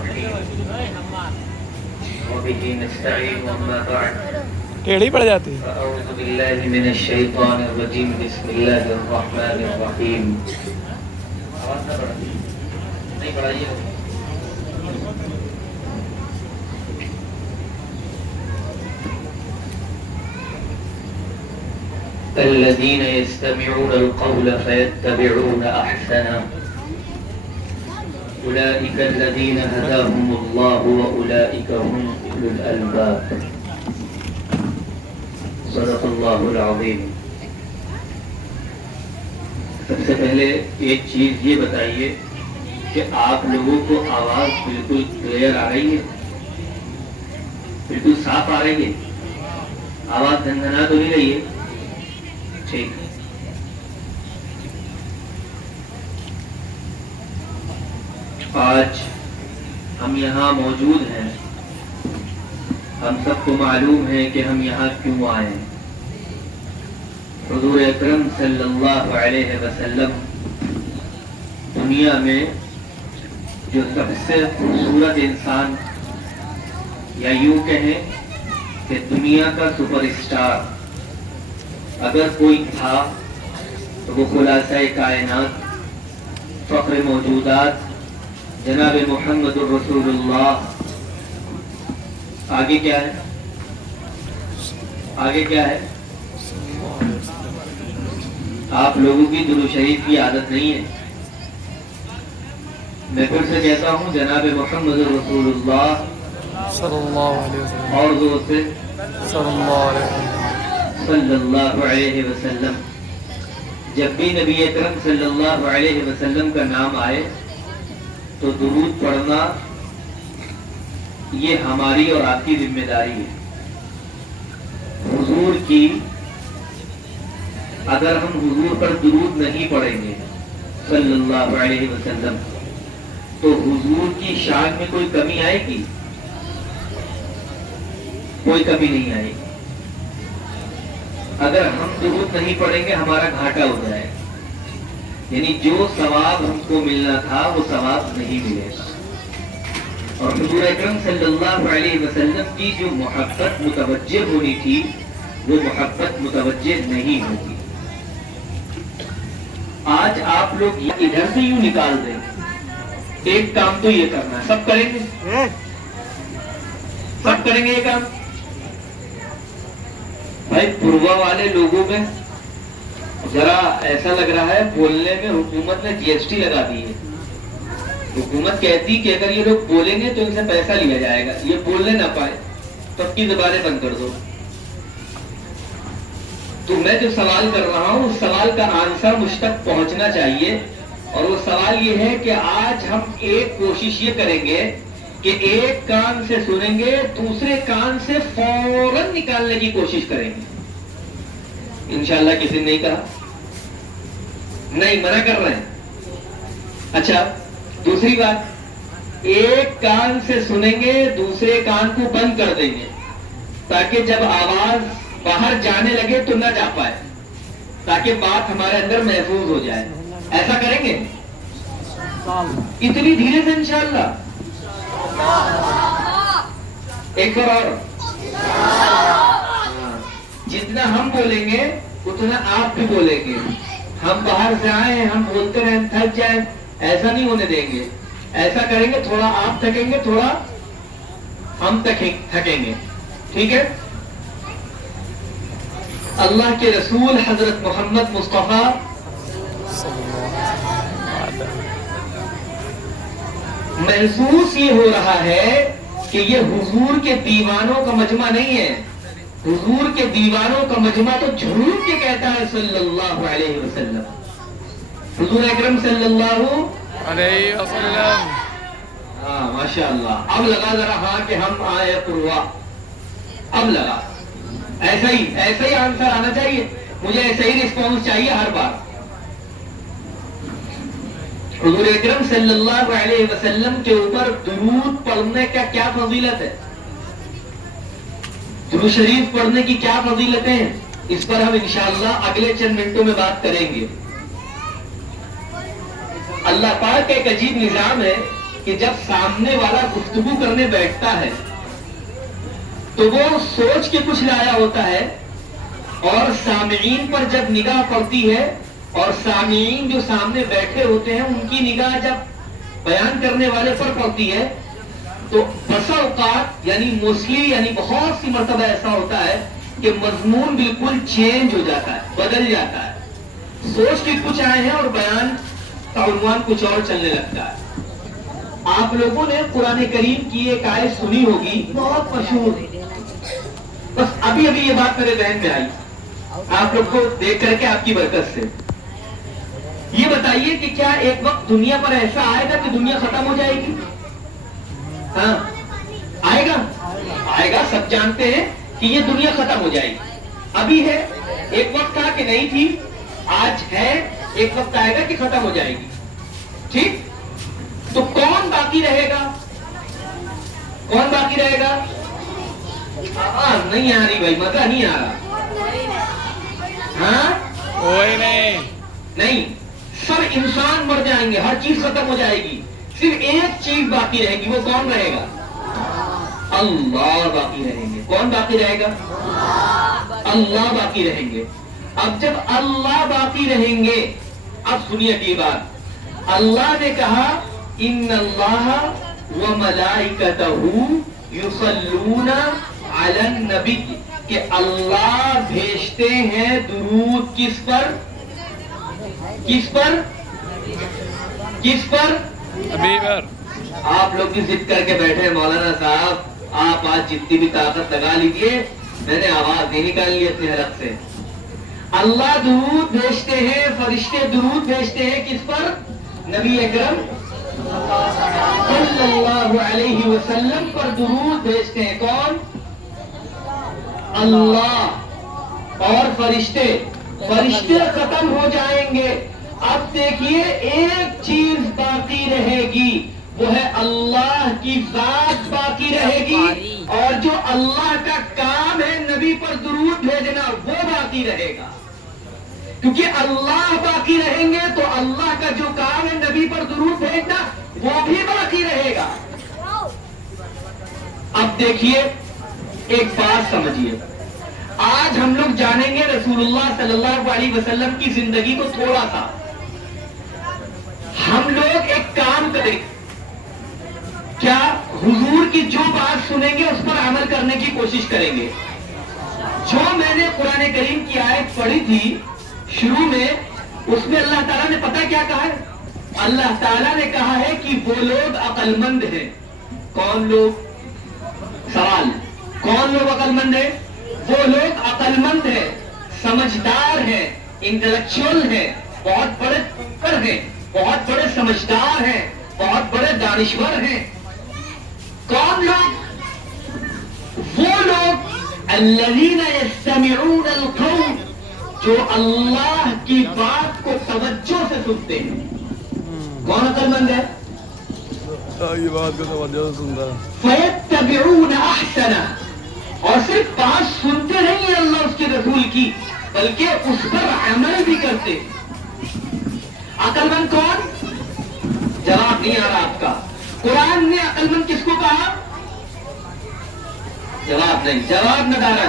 الرحيم وبه نستعين وما بعد ٹیڑھی پڑ جاتی ہے. فأعوذ بالله من الشيطان الرجيم بسم الله الرحمن الرحيم. آواز نہ بڑھائیے، نہیں بڑھائیے. الذين يستمعون القول فيتبعون أحسنه أولئك الذين هداهم الله وأولئك هم أولو الألباب. صدق اللہ العظیم. سب سے پہلے ایک چیز یہ بتائیے کہ آپ لوگوں کو آواز بالکل کلیئر آ رہی ہے، بالکل صاف آ رہی ہے، آواز دھندنا تو نہیں رہی ہے؟ ٹھیک. آج ہم یہاں موجود ہیں. ہم سب کو معلوم ہے کہ ہم یہاں کیوں آئے ہیں. حضور اکرم صلی اللہ علیہ وسلم دنیا میں جو سب سے خوبصورت انسان، یا یوں کہیں کہ دنیا کا سپر اسٹار اگر کوئی تھا تو وہ خلاصہ کائنات، فخر موجودات جناب محمد الرسول اللہ. آگے کیا ہے؟ آگے کیا ہے؟ آپ لوگوں کی درود شریف کی عادت نہیں ہے. میں پھر سے کہتا ہوں جناب محمد رسول اللہ صلی اللہ علیہ وسلم اور زور سے صلی اللہ علیہ وسلم. صلی اللہ علیہ وسلم. جب بھی نبی اکرم صلی اللہ علیہ وسلم کا نام آئے تو درود پڑھنا یہ ہماری اور آپ کی ذمہ داری ہے. حضور کی اگر ہم حضور پر درود نہیں پڑھیں گے صلی اللہ علیہ وسلم تو حضور کی شان میں کوئی کمی آئے گی؟ کوئی کمی نہیں آئے گی. اگر ہم درود نہیں پڑھیں گے ہمارا گھاٹا ہو جائے گا، یعنی جو ثواب ہم کو ملنا تھا وہ ثواب نہیں ملے گا. اور حضور اکرم صلی اللہ علیہ وسلم کی جو محبت متوجہ ہونی تھی وہ محبت متوجہ نہیں ہوگی. آج آپ لوگ ادھر سے یوں نکال دیں. ایک کام تو یہ کرنا ہے، سب کریں گے، سب کریں گے یہ کام. بھائی پوروا والے لوگوں میں ذرا ایسا لگ رہا ہے بولنے میں حکومت نے جی ایس ٹی لگا دی ہے. حکومت کہتی کہ اگر یہ لوگ بولیں گے تو ان سے پیسہ لیا جائے گا، یہ بولنے نہ پائے تو اب کی زبانیں بند کر دو. تو میں جو سوال کر رہا ہوں اس سوال کا آنسر مجھ تک پہنچنا چاہیے. اور وہ سوال یہ ہے کہ آج ہم ایک کوشش یہ کریں گے کہ ایک کان سے سنیں گے، دوسرے کان سے فوراً نکالنے کی کوشش کریں گے. انشاءاللہ کسی نے نہیں کہا، نہیں منع کر رہے ہیں. اچھا دوسری بات، ایک کان سے سنیں گے دوسرے کان کو بند کر دیں گے تاکہ جب آواز باہر جانے لگے تو نہ جا پائے، تاکہ بات ہمارے اندر محفوظ ہو جائے. ایسا کریں گے اتنی دھیرے سے انشاءاللہ؟ ایک بار اور. جتنا ہم بولیں گے اتنا آپ بھی بولیں گے. ہم باہر سے آئے ہیں، ہم بولتے رہیں تھک جائیں، ایسا نہیں ہونے دیں گے. ایسا کریں گے تھوڑا آپ تھکیں گے، تھوڑا ہم تھکیں گے. ٹھیک ہے؟ اللہ کے رسول حضرت محمد مصطفیٰ محسوس یہ ہو رہا ہے کہ یہ حضور کے دیوانوں کا مجمع نہیں ہے. حضور کے دیوانوں کا مجمع تو جھوٹ کے کہتا ہے صلی اللہ علیہ وسلم. حضور اکرم صلی اللہ علیہ وسلم. ہاں ماشاءاللہ. اب لگا ذرا ہاں کہ ہم آئے پوروا، اب لگا. ایسا ہی آنسر آنا چاہیے مجھے، ایسا ہی رسپانس چاہیے ہر بار. حضور اکرم صلی اللہ علیہ وسلم کے اوپر درود پڑھنے کا کیا فضیلت ہے؟ درود شریف پڑھنے کی کیا فضیلتیں ہیں؟ اس پر ہم انشاءاللہ اگلے چند منٹوں میں بات کریں گے. اللہ پاک کا ایک عجیب نظام ہے کہ جب سامنے والا گفتگو کرنے بیٹھتا ہے تو وہ سوچ کے کچھ لایا ہوتا ہے، اور سامعین پر جب نگاہ پڑتی ہے اور سامعین جو سامنے بیٹھے ہوتے ہیں ان کی نگاہ جب بیان کرنے والے پر پڑتی ہے تو بسا اوقات یعنی موسٹلی یعنی بہت سی مرتبہ ایسا ہوتا ہے کہ مضمون بالکل چینج ہو جاتا ہے، بدل جاتا ہے، سوچ کے کچھ آئے ہیں اور بیان کا عنوان کچھ اور چلنے لگتا ہے۔ آپ لوگوں نے قرآن کریم کی ایک آیت سنی ہوگی، بہت مشہور، بس ابھی ابھی یہ بات میرے ذہن میں آئی آپ لوگ کو دیکھ کر کے آپ کی برکت سے۔ یہ بتائیے کہ کیا ایک وقت دنیا پر ایسا آئے گا کہ دنیا ختم ہو جائے گی؟ ہاں آئے گا، آئے گا، سب جانتے ہیں کہ یہ دنیا ختم ہو جائے گی۔ ابھی ہے، ایک وقت تھا کہ نہیں تھی، آج ہے، ایک وقت آئے گا کہ ختم ہو جائے گی، ٹھیک؟ تو کون باقی رہے گا؟ کون باقی رہے گا؟ نہیں آ رہی بھائی، مزہ نہیں آ رہا۔ ہاں کوئی نہیں، نہیں، سب انسان مر جائیں گے، ہر چیز ختم ہو جائے گی، صرف ایک چیز باقی رہے گی، وہ کون رہے گا؟ اللہ باقی رہیں گے۔ کون باقی رہے گا؟ اللہ باقی رہیں گے۔ اب جب اللہ باقی رہیں گے، اب سنیے کی بات، اللہ نے کہا ان اللہ وملائکتہ یصلون علی النبی، کہ اللہ بھیجتے ہیں درود کس پر؟ کس پر؟ کس پر؟ ابھی پر۔ آپ لوگ بھی ضد کر کے بیٹھے ہیں مولانا صاحب، آپ آج جتنی بھی طاقت لگا لیجئے، میں نے آواز نہیں نکال لی اپنے حلق سے۔ اللہ درود بھیجتے ہیں، فرشتے درود بھیجتے ہیں کس پر؟ نبی اکرم صلی اللہ علیہ وسلم پر درود بھیجتے ہیں۔ کون؟ اللہ اور فرشتے۔ فرشتے ختم ہو جائیں گے، اب دیکھیے ایک چیز باقی رہے گی، وہ ہے اللہ کی ذات باقی رہے گی، اور جو اللہ کا کام ہے نبی پر درود بھیجنا وہ باقی رہے گا، کیونکہ اللہ باقی رہیں گے تو اللہ کا جو کام ہے نبی پر درود بھیجنا وہ بھی باقی رہے گا۔ اب دیکھیے ایک بات سمجھیے، آج ہم لوگ جانیں گے رسول اللہ صلی اللہ علیہ وسلم کی زندگی کو تھوڑا سا، ہم لوگ ایک کام کریں، کیا حضور کی جو بات سنیں گے اس پر عمل کرنے کی کوشش کریں گے۔ جو میں نے قرآن کریم کی آیت پڑھی تھی شروع میں، اس میں اللہ تعالیٰ نے پتہ کیا کہا ہے؟ اللہ تعالیٰ نے کہا ہے کہ وہ لوگ عقل مند ہیں۔ کون لوگ؟ سوال، کون لوگ عقل مند ہیں؟ وہ لوگ عقل مند ہیں، سمجھدار ہیں، انٹلیکچوئل ہیں، بہت بڑے فکر ہیں، بہت بڑے سمجھدار ہیں، بہت بڑے دانشور ہیں۔ کون لوگ؟ وہ لوگ الذین یستمعون القول، جو اللہ کی بات کو توجہ سے سنتے ہیں۔ کون عقل مند ہے؟ یہ بات کو توجہ سے سنتا ہے۔ فیتبعون احسنہ، اور صرف بات سنتے نہیں ہیں اللہ اس کے رسول کی، بلکہ اس پر عمل بھی کرتے۔ عقل مند کون؟ جواب نہیں آ رہا آپ کا۔ قرآن نے عقل مند کس کو کہا؟ جواب نہیں، جواب نہ ڈالا۔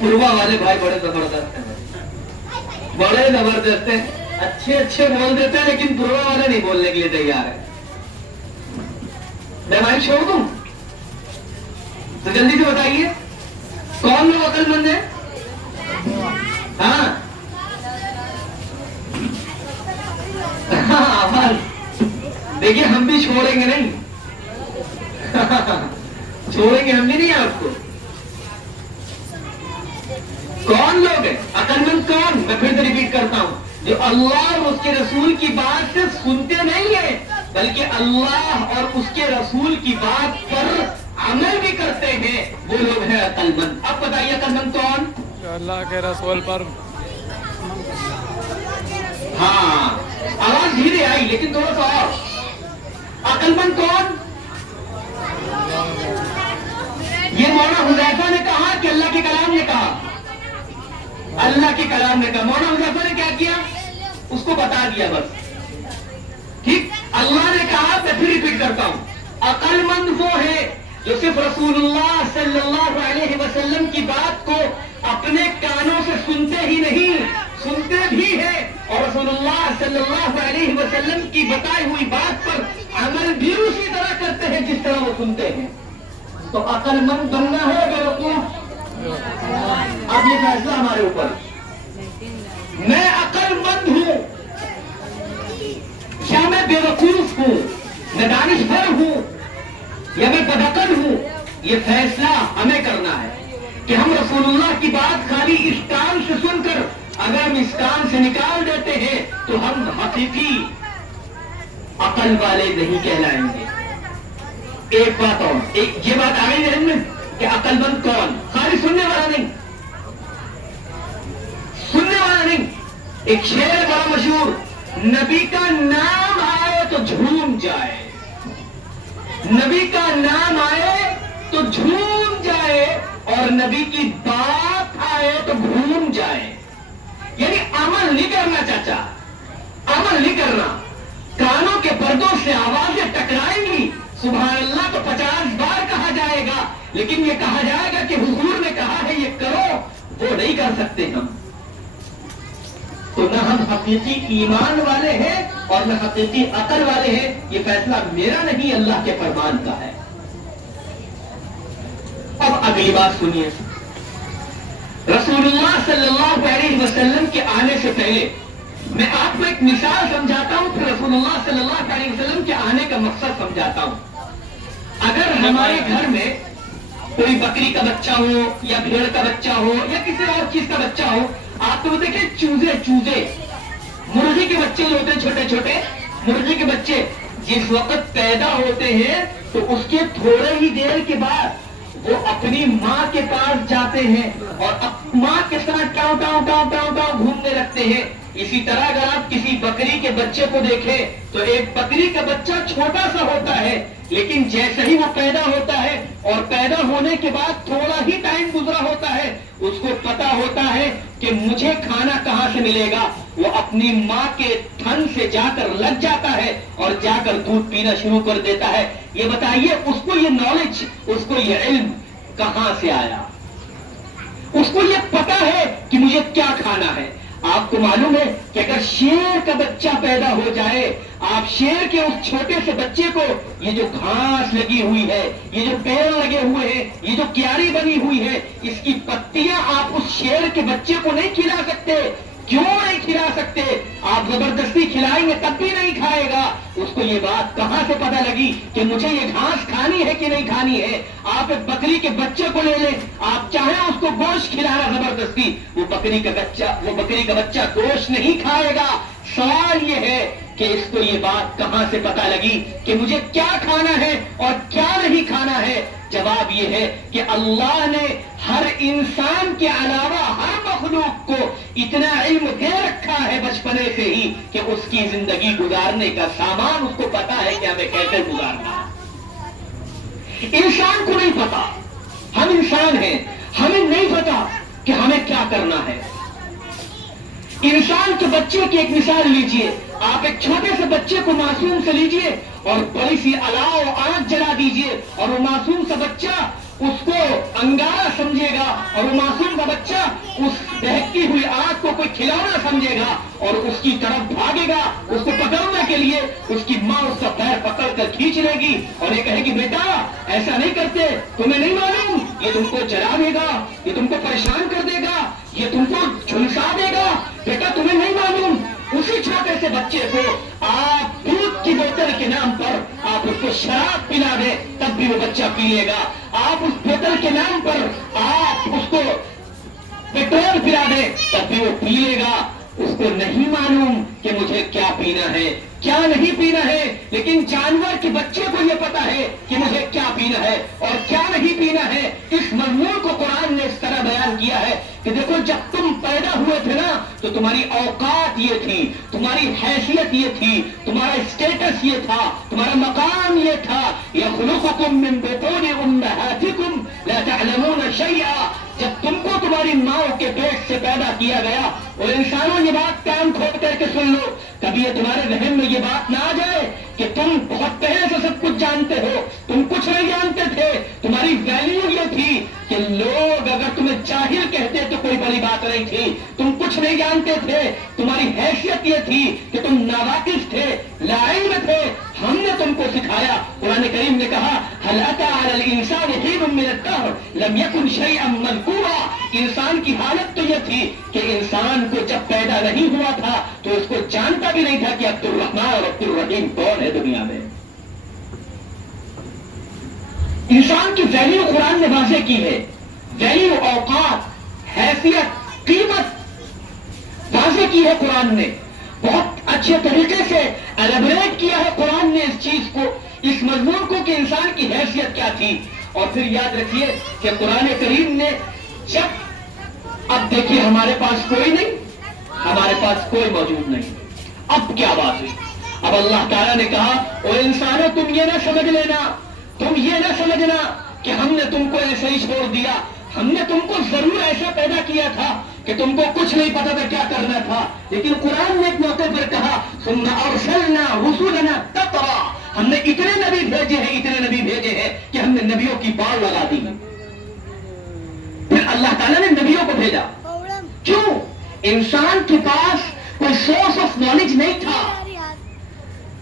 پوروا والے بھائی بڑے زبردست ہیں، بڑے زبردست ہیں، اچھے اچھے بول دیتے ہیں، لیکن پوروا والے نہیں بولنے کے لیے تیار ہے۔ میں مائک چھوڑ دوں تو جلدی سے بتائیے کون لوگ عقل مند ہیں؟ ہاں آواز دیکھیے، ہم بھی چھوڑیں گے نہیں، چھوڑیں گے ہم بھی نہیں آپ کو۔ کون لوگ ہیں عقل مند؟ کون؟ میں پھر سے ریپیٹ کرتا ہوں، جو اللہ اور اس کے رسول کی بات سے سنتے نہیں ہیں بلکہ اللہ اور اس کے رسول کی بات پر عمل بھی کرتے ہیں، وہ لوگ ہیں عقل مند۔ اب بتائیے عقل مند کون؟ اللہ کے رسول پر۔ ہاں آواز دھیرے آئی لیکن تھوڑا سا اور۔ عقل مند کون؟ یہ مولانا حذیفہ نے کہا کہ اللہ کے کلام نے کہا؟ اللہ کے کلام نے کہا۔ مولانا حذیفہ نے کیا کیا؟ اس کو بتا دیا بس، ٹھیک۔ اللہ نے کہا، میں پھر ریپیٹ کرتا ہوں، عقل مند وہ ہے جو صرف رسول اللہ صلی اللہ علیہ وسلم کی بات کو اپنے کانوں سے سنتے ہی نہیں، سنتے بھی ہیں اور رسول اللہ صلی اللہ علیہ وسلم کی بتائی ہوئی بات پر عمل بھی اسی طرح کرتے ہیں جس طرح وہ سنتے ہیں۔ تو عقل مند بننا ہے بے وقوف؟ اب یہ فیصلہ ہمارے اوپر، میں عقل مند ہوں یا میں بے وقوف ہوں، میں دانشور ہوں یا میں بدعقل ہوں، یہ فیصلہ ہمیں کرنا ہے کہ ہم رسول اللہ کی بات خالی اس کان سے سن کر اگر ہم اس کان سے نکال دیتے ہیں تو ہم حقیقی عقل والے نہیں کہلائیں گے۔ ایک بات اور، یہ بات آ گئی ذہن میں کہ عقل مند کون؟ خالی سننے والا نہیں، سننے والا نہیں۔ ایک شعر ہے بڑا مشہور، نبی کا نام آئے تو جھوم جائے، نبی کا نام آئے تو جھوم جائے اور نبی کی بات آئے تو گھوم جائے۔ یعنی عمل نہیں کرنا چاچا، عمل نہیں کرنا۔ کانوں کے پردوں سے آوازیں ٹکرائیں گی، سبحان اللہ تو 50 بار کہا جائے گا، لیکن یہ کہا جائے گا کہ حضور نے کہا ہے یہ کرو، وہ نہیں کر سکتے ہم۔ تو نہ ہم حقیقی ایمان والے ہیں اور نہ حقیقی عقل والے ہیں، یہ فیصلہ میرا نہیں اللہ کے فرمان کا ہے۔ اب اگلی بات سنیے، رسول اللہ صلی اللہ علیہ وسلم کے آنے سے پہلے میں آپ کو ایک مثال سمجھاتا ہوں، پھر رسول اللہ صلی اللہ علیہ وسلم کے آنے کا مقصد سمجھاتا ہوں۔ اگر ہمارے گھر میں کوئی بکری کا بچہ ہو یا بھیڑ کا بچہ ہو یا کسی اور چیز کا بچہ ہو، آپ تو دیکھیں چوزے مرغی کے بچے جو ہوتے ہیں چھوٹے چھوٹے مرغی کے بچے جس وقت پیدا ہوتے ہیں تو اس کے تھوڑے ہی دیر کے بعد وہ اپنی ماں کے پاس جاتے ہیں اور ماں کے ساتھ tau tau tau tau tau گھومنے لگتے ہیں۔ اسی طرح اگر آپ کسی بکری کے بچے کو دیکھیں تو ایک بکری کا بچہ چھوٹا سا ہوتا ہے، لیکن جیسے ہی وہ پیدا ہوتا ہے اور پیدا ہونے کے بعد تھوڑا ہی ٹائم گزرا ہوتا ہے، اس کو پتا ہوتا ہے کہ مجھے کھانا کہاں سے ملے گا، وہ اپنی ماں کے تھن سے جا کر لگ جاتا ہے اور جا کر دودھ پینا شروع کر دیتا ہے۔ یہ بتائیے اس کو یہ نالج، اس کو یہ علم کہاں سے آیا؟ اس کو یہ پتا ہے کہ مجھے کیا کھانا ہے۔ آپ کو معلوم ہے کہ اگر شیر کا بچہ پیدا ہو جائے، آپ شیر کے اس چھوٹے سے بچے کو یہ جو گھاس لگی ہوئی ہے، یہ جو پیڑ لگے ہوئے ہیں، یہ جو کیاری بنی ہوئی ہے، اس کی پتیاں آپ اس شیر کے بچے کو نہیں کھلا سکتے۔ کیوں نہیں کھلا سکتے؟ آپ زبردستی کھلائیں گے تب بھی نہیں کھائے گا۔ اس کو یہ بات کہاں سے پتہ لگی کہ مجھے یہ گھاس کھانی ہے کہ نہیں کھانی ہے؟ آپ ایک بکری کے بچے کو لے لیں، آپ چاہیں اس کو گوشت کھلانا زبردستی، وہ بکری کا بچہ گوشت نہیں کھائے گا۔ سوال یہ ہے کہ اس کو یہ بات کہاں سے پتہ لگی کہ مجھے کیا کھانا ہے اور کیا نہیں کھانا ہے؟ جواب یہ ہے کہ اللہ نے ہر انسان کے علاوہ ہر مخلوق کو اتنا علم دے رکھا ہے بچپنے سے ہی کہ اس کی زندگی گزارنے کا سامان اس کو پتا ہے کہ ہمیں کیسے گزارنا ہے۔ انسان کو نہیں پتا، ہم انسان ہیں، ہمیں نہیں پتا کہ ہمیں کیا کرنا ہے۔ انسان کے بچے کی ایک مثال لیجئے، آپ ایک چھوٹے سے بچے کو معصوم سے لیجئے اور بڑی سی الاؤ آنکھ جلا دیجئے اور وہ معصوم سا بچہ اس کو انگارہ سمجھے گا اور وہ معصوم کا بچہ اس بہتی ہوئی آنکھ کو کوئی کھلونا سمجھے گا اور اس کی طرف بھاگے گا اس کو پکڑنے کے لیے۔ اس کی ماں اس کا پیر پکڑ کر کھینچ لے گی اور یہ کہے گی بیٹا ایسا نہیں کرتے، تمہیں نہیں معلوم یہ تم کو جلا دے گا، یہ تم کو پریشان کر دے گا، یہ تم کو جھلسا دے گا، بیٹا تمہیں نہیں معلوم۔ اسی چھوٹے سے بچے کو آپ دودھ کی بوتل کے نام پر آپ اس کو شراب پلا دیں تب بھی وہ بچہ پی لے گا۔ آپ اس بوتل کے نام پر آپ اس کو پیٹرول پلا دیں تب بھی وہ پی لے گا۔ اس کو نہیں معلوم کہ مجھے کیا پینا ہے کیا نہیں پینا ہے، لیکن جانور کے بچے کو یہ پتا ہے کہ مجھے کیا پینا ہے اور کیا نہیں پینا ہے۔ اس مضمون کو قرآن نے اس طرح بیان کیا ہے کہ دیکھو جب تم پیدا ہوئے تھے نا تو تمہاری اوقات یہ تھی، تمہاری حیثیت یہ تھی، تمہارا اسٹیٹس یہ تھا، تمہارا مقام یہ تھا۔ يَخْلُقُكُم مِّن بُطُونِ أُمَّهَاتِكُمْ لَا تَعْلَمُونَ شَيْئًا۔ جب تم کو تمہاری ماں کے پیٹ سے پیدا کیا گیا. اور انسانوں یہ بات کان کھول کر کے سن لو, کبھی یہ تمہارے ذہن میں یہ بات نہ آ جائے کہ تم بہت پہلے سے سب کچھ جانتے ہو. تم کچھ نہیں جانتے تھے. تمہاری ویلیو یہ تھی کہ لوگ اگر تمہیں جاہل کہتے تو کوئی بڑی بات نہیں تھی. تم کچھ نہیں جانتے تھے. تمہاری حیثیت یہ تھی کہ تم ناواقف تھے, لا علم تھے. ہم نے تم کو سکھایا. قرآن کریم نے کہا هل أتى على الإنسان حين من الدهر لم يكن شيئا مذكورا. انسان کی حالت تو یہ تھی کہ انسان کو جب پیدا نہیں ہوا تھا تو اس کو جانتا بھی نہیں تھا کہ عبد الرحمن اور عبد الرحیم کون ہے دنیا میں. انسان کی ویلیو قرآن نے واضح کی ہے. ویلیو, اوقات, حیثیت, قیمت واضح کی ہے قرآن نے. بہت اچھے طریقے سے ایلیبریٹ کیا ہے قرآن نے اس چیز کو, اس مضمون کو کہ انسان کی حیثیت کیا تھی. اور پھر یاد رکھیے کہ قرآن کریم نے جب اب دیکھیے ہمارے پاس کوئی نہیں, ہمارے پاس کوئی موجود نہیں, اب کیا بات ہوئی. اب اللہ تعالیٰ نے کہا او انسانوں تم یہ نہ سمجھ لینا, تم یہ نہ سمجھنا کہ ہم نے تم کو ایسے ہی چھوڑ دیا. ہم نے تم کو ضرور ایسا پیدا کیا تھا کہ تم کو کچھ نہیں پتا تھا کیا کرنا تھا. لیکن قرآن نے ایک موقع پر کہا ثم ارسلنا رسلنا تترا, ہم نے اتنے نبی بھیجے ہیں, اتنے نبی بھیجے ہیں کہ ہم نے نبیوں کی بال لگا دی. پھر اللہ تعالیٰ نے نبیوں کو بھیجا. کیوں؟ انسان کے پاس کوئی سورس آف نالج نہیں تھا,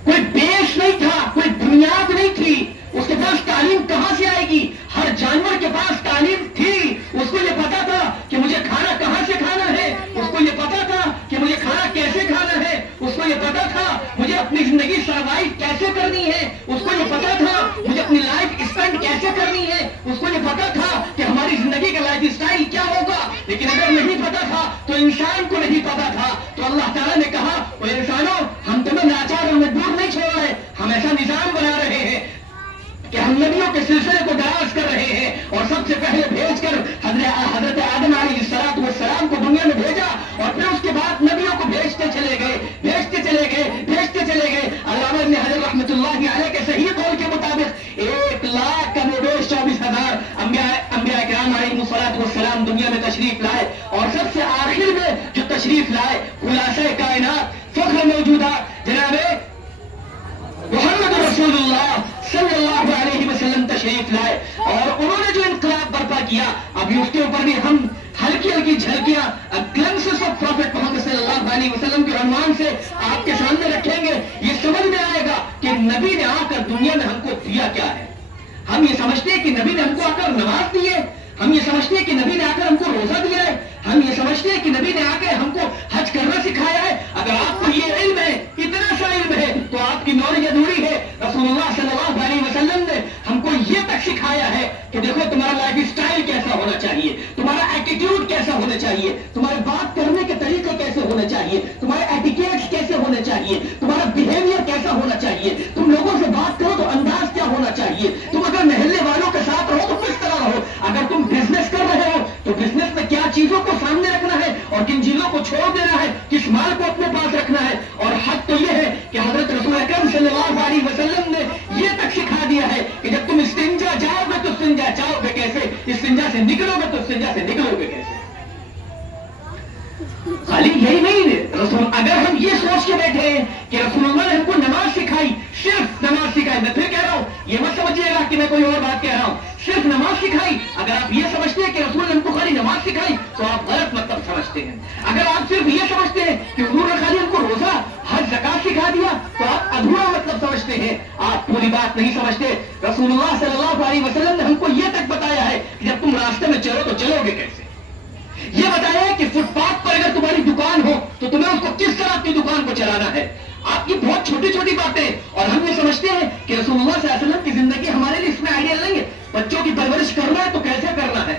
کوئی بیس نہیں تھا, کوئی بنیاد نہیں تھی. اس کے پاس تعلیم کہاں سے آئے گی؟ ہر جانور کے پاس تعلیم تھی. اس کو یہ پتا تھا کہ مجھے کھانا کہاں سے کھانا ہے. اس کو یہ پتا تھا کہ مجھے کھانا کیسے کھانا ہے. اس کو یہ پتا تھا مجھے اپنی زندگی سروائیو کیسے کرنی ہے. اس کو یہ پتا تھا مجھے اپنی لائف اسپینڈ کیسے کرنی ہے. اس کو یہ پتا تھا کہ ہماری زندگی کا لائف اسٹائل کیا ہوگا. لیکن اگر نہیں پتا تھا تو انسان کو نہیں پتا تھا. تو اللہ تعالیٰ نے کہا وہ انسانوں ہم تمہیں لاچار اور مجبور نہیں چھوڑ رہے, ہم ایسا نظام بنا رہے ہیں کہ ہم نبیوں کے سلسلے کو دراز کر رہے ہیں. اور سب سے پہلے بھیج کر حضرت آدم علیہ السلام کو دنیا میں بھیجا, اور پھر اس کے بعد نبیوں کو بھیجتے چلے گئے, بھیجتے چلے گئے, بھیجتے چلے گئے. علامہ ابن حجر رحمۃ اللہ علیہ کے صحیح قول کے مطابق 1,24,000 انبیاء کرام علیہ السلام دنیا میں تشریف لائے. اور سب سے آخر میں جو تشریف لائے خلاصہ کائنات فخر موجودہ جناب محمد رسول اللہ صلی اللہ علیہ وسلم تشریف لائے. اور انہوں نے جو انقلاب برپا کیا, ابھی اس کے اوپر بھی ہم ہلکی ہلکی جھلکیاں گلمسز آف پروفیٹ محمد صلی اللہ علیہ وسلم کے عنوان سے آپ کے سامنے رکھیں گے. یہ سمجھ میں آئے گا کہ نبی نے آ کر دنیا میں ہم کو دیا کیا ہے. ہم یہ سمجھتے ہیں کہ نبی نے ہم کو آ کر نماز دی ہے, ہم یہ سمجھتے ہیں کہ نبی نے آ کر ہم کو روزہ دیا ہے, ہم یہ سمجھتے ہیں کہ نبی نے آ کر ہم کو حج کرنا سکھایا ہے. اگر آپ کو یہ علم ہے, اتنا سا علم ہے, تو آپ کی نالج ادھوری ہے. رسول اللہ صلی اللہ علیہ وسلم نے ہم کو یہ تک سکھایا ہے کہ دیکھو تمہارا لائف اسٹائل کیسا ہونا چاہیے, تمہارا ایٹیٹیوڈ کیسا ہونا چاہیے, تمہارے بات کرنے کے طریقے کیسے ہونے چاہیے, تمہارے ایٹیکیٹس کیسے ہونے چاہیے, تمہارا بیہیویئر کیسا ہونا چاہیے, تم لوگوں سے بات کرو تو انداز کیا ہونا چاہیے, تم اگر محلے والوں کے ساتھ رہو تو کس طرح رہو, اگر تم بزنس کر رہے ہو تو بزنس میں کیا چیزوں کو سامنے رکھنا ہے اور کن چیزوں کو چھوڑ دینا ہے, کس مال کو اپنے پاس رکھنا ہے. اور حق تو یہ ہے کہ حضرت رسول اکرم صلی اللہ علیہ وسلم نے یہ تک سکھا دیا ہے کہ جب تم استنجا جاؤ گے تو استنجا جاؤ گے کیسے, استنجا سے نکلو گے تو استنجا سے نکلو گے کیسے. خالی یہی نہیں ہے رسول, اگر ہم یہ سوچ کے بیٹھے ہیں کہ رسول اللہ نے ہم کو نماز سکھائی, صرف نماز سکھائی, میں پھر کہہ رہا ہوں یہ مت سمجھیے گا کہ میں کوئی اور بات کہہ رہا ہوں, صرف نماز سکھائی. اگر آپ یہ سمجھتے ہیں کہ رسول نے ہم کو خالی نماز سکھائی تو آپ غلط مطلب سمجھتے ہیں. اگر آپ صرف یہ سمجھتے ہیں کہ حضور نے خالی ہم کو روزہ حج زکات سکھا دیا تو آپ ادھورا مطلب سمجھتے ہیں, آپ پوری بات نہیں سمجھتے. رسول اللہ صلی اللہ علیہ وسلم نے ہم کو یہ تک بتایا ہے کہ جب تم راستے میں چلو تو چلو گے کیسے. یہ بتایا ہے کہ فٹ پاتھ پر اگر تمہاری دکان ہو تو تمہیں اس کو کس طرح اپنی دکان کو چلانا ہے. آپ کی بہت چھوٹی چھوٹی باتیں, اور ہم یہ سمجھتے ہیں کہ رسول اللہ صلی اللہ علیہ وسلم کی زندگی ہمارے لیے اس میں آئیڈیل نہیں ہے. بچوں کی پرورش کرنا ہے تو کیسے کرنا ہے,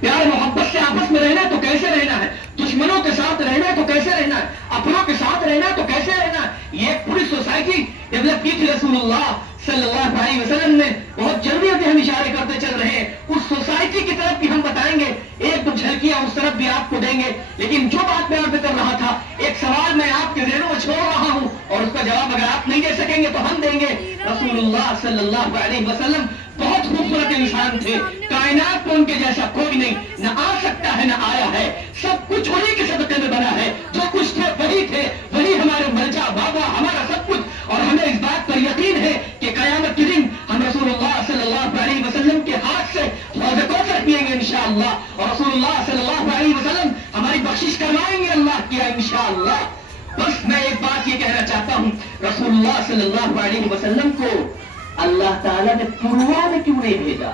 پیار محبت سے آپس میں رہنا ہے تو کیسے رہنا ہے, دشمنوں کے ساتھ رہنا ہے تو کیسے رہنا ہے, اپنوں کے ساتھ رہنا ہے تو کیسے رہنا ہے. یہ پوری سوسائٹی ڈیولپ کی تھی رسول اللہ صلی اللہ علیہ وسلم نے. بہت جلدی ابھی ہم اشارے کرتے چل رہے ہیں, اس سوسائٹی کی طرف بھی ہم بتائیں گے, ایک دو جھلکیاں اس طرف بھی آپ کو دیں گے. لیکن جو بات میں عرض کر رہا تھا, ایک سوال میں آپ کے ذہنوں میں چھوڑ رہا ہوں اور اس کا جواب اگر آپ نہیں دے سکیں گے تو ہم دیں گے. رسول اللہ صلی اللہ علیہ وسلم بہت بہت خوبصورت انسان تھے, کائنات میں ان کے جیسا کوئی نہیں, نہ آ سکتا ہے نہ آیا ہے, سب کچھ انہی کے صدقے میں بنا ہے, جو کچھ تھے وہی ہمارے ملجا بابا, ہمارا سب کچھ. اور ہمیں اس بات پر یقین ہے کہ قیامت کے دن ہم رسول اللہ صلی اللہ علیہ وسلم کے ہاتھ سے حوض کوثر پیئیں گے انشاءاللہ, اور رسول اللہ صلی اللہ علیہ وسلم ہماری بخشش کروائیں گے اللہ کیا انشاءاللہ. بس میں ایک بات یہ کہنا چاہتا ہوں, رسول اللہ صلی اللہ علیہ وسلم کو اللہ تعالیٰ نے پوروا میں کیوں نہیں بھیجا؟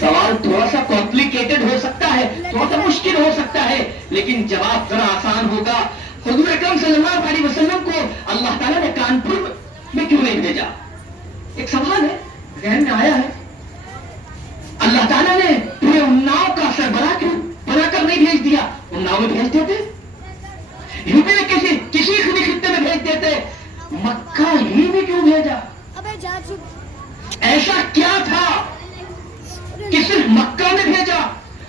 سوال تھوڑا سا کمپلیکیٹڈ ہو سکتا ہے, تھوڑا سا مشکل ہو سکتا ہے, لیکن جواب ذرا آسان ہوگا. حضور اکرم صلی اللہ علیہ وسلم کو اللہ تعالیٰ نے کانپور میں کیوں نہیں بھیجا؟ ایک سوال ہے, ذہن میں آیا ہے. اللہ تعالیٰ نے پورے اناؤ کا سربراہ کیوں بنا کر نہیں بھیج دیا؟ اناؤ میں بھیجتے تھے, یوپی میں کسی خطے میں بھیج دیتے, مکہ ہی میں کیوں بھیجا؟ ایسا کیا تھا کہ صرف مکہ میں بھیجا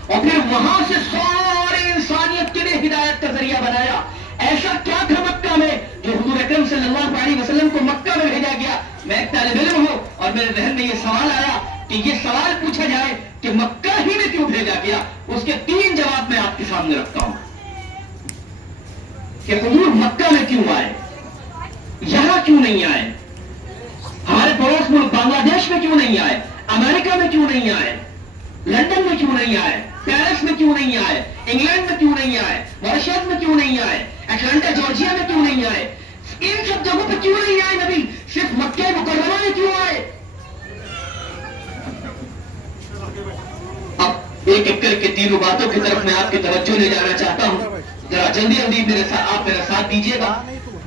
اور پھر وہاں سے سارے انسانیت کے لیے ہدایت کا ذریعہ بنایا؟ ایسا کیا تھا مکہ میں جو حضور اکرم صلی اللہ علیہ وسلم کو مکہ میں بھیجا گیا؟ میں ایک طالب علم ہوں اور میرے ذہن میں یہ سوال آیا کہ یہ سوال پوچھا جائے کہ مکہ ہی میں کیوں بھیجا گیا. اس کے 3 جواب میں آپ کے سامنے رکھتا ہوں کہ حضور مکہ میں کیوں آئے, یہاں کیوں نہیں آئے, ہمارے پڑوس ملک بنگلہ دیش میں کیوں نہیں آئے, امریکہ میں کیوں نہیں آئے, لندن میں کیوں نہیں آئے, پیرس میں کیوں نہیں آئے, انگلینڈ میں کیوں نہیں آئے, ماریشس میں کیوں نہیں آئے, اٹلانٹا جارجیا میں کیوں نہیں آئے, ان سب جگہوں پہ کیوں نہیں آئے نبی, صرف مکہ مکرمہ میں کیوں آئے؟ اب ایک ایک کر کے تینوں باتوں کی طرف میں آپ کی توجہ لے جانا چاہتا ہوں, ذرا جلدی جلدی آپ میرا ساتھ دیجیے گا.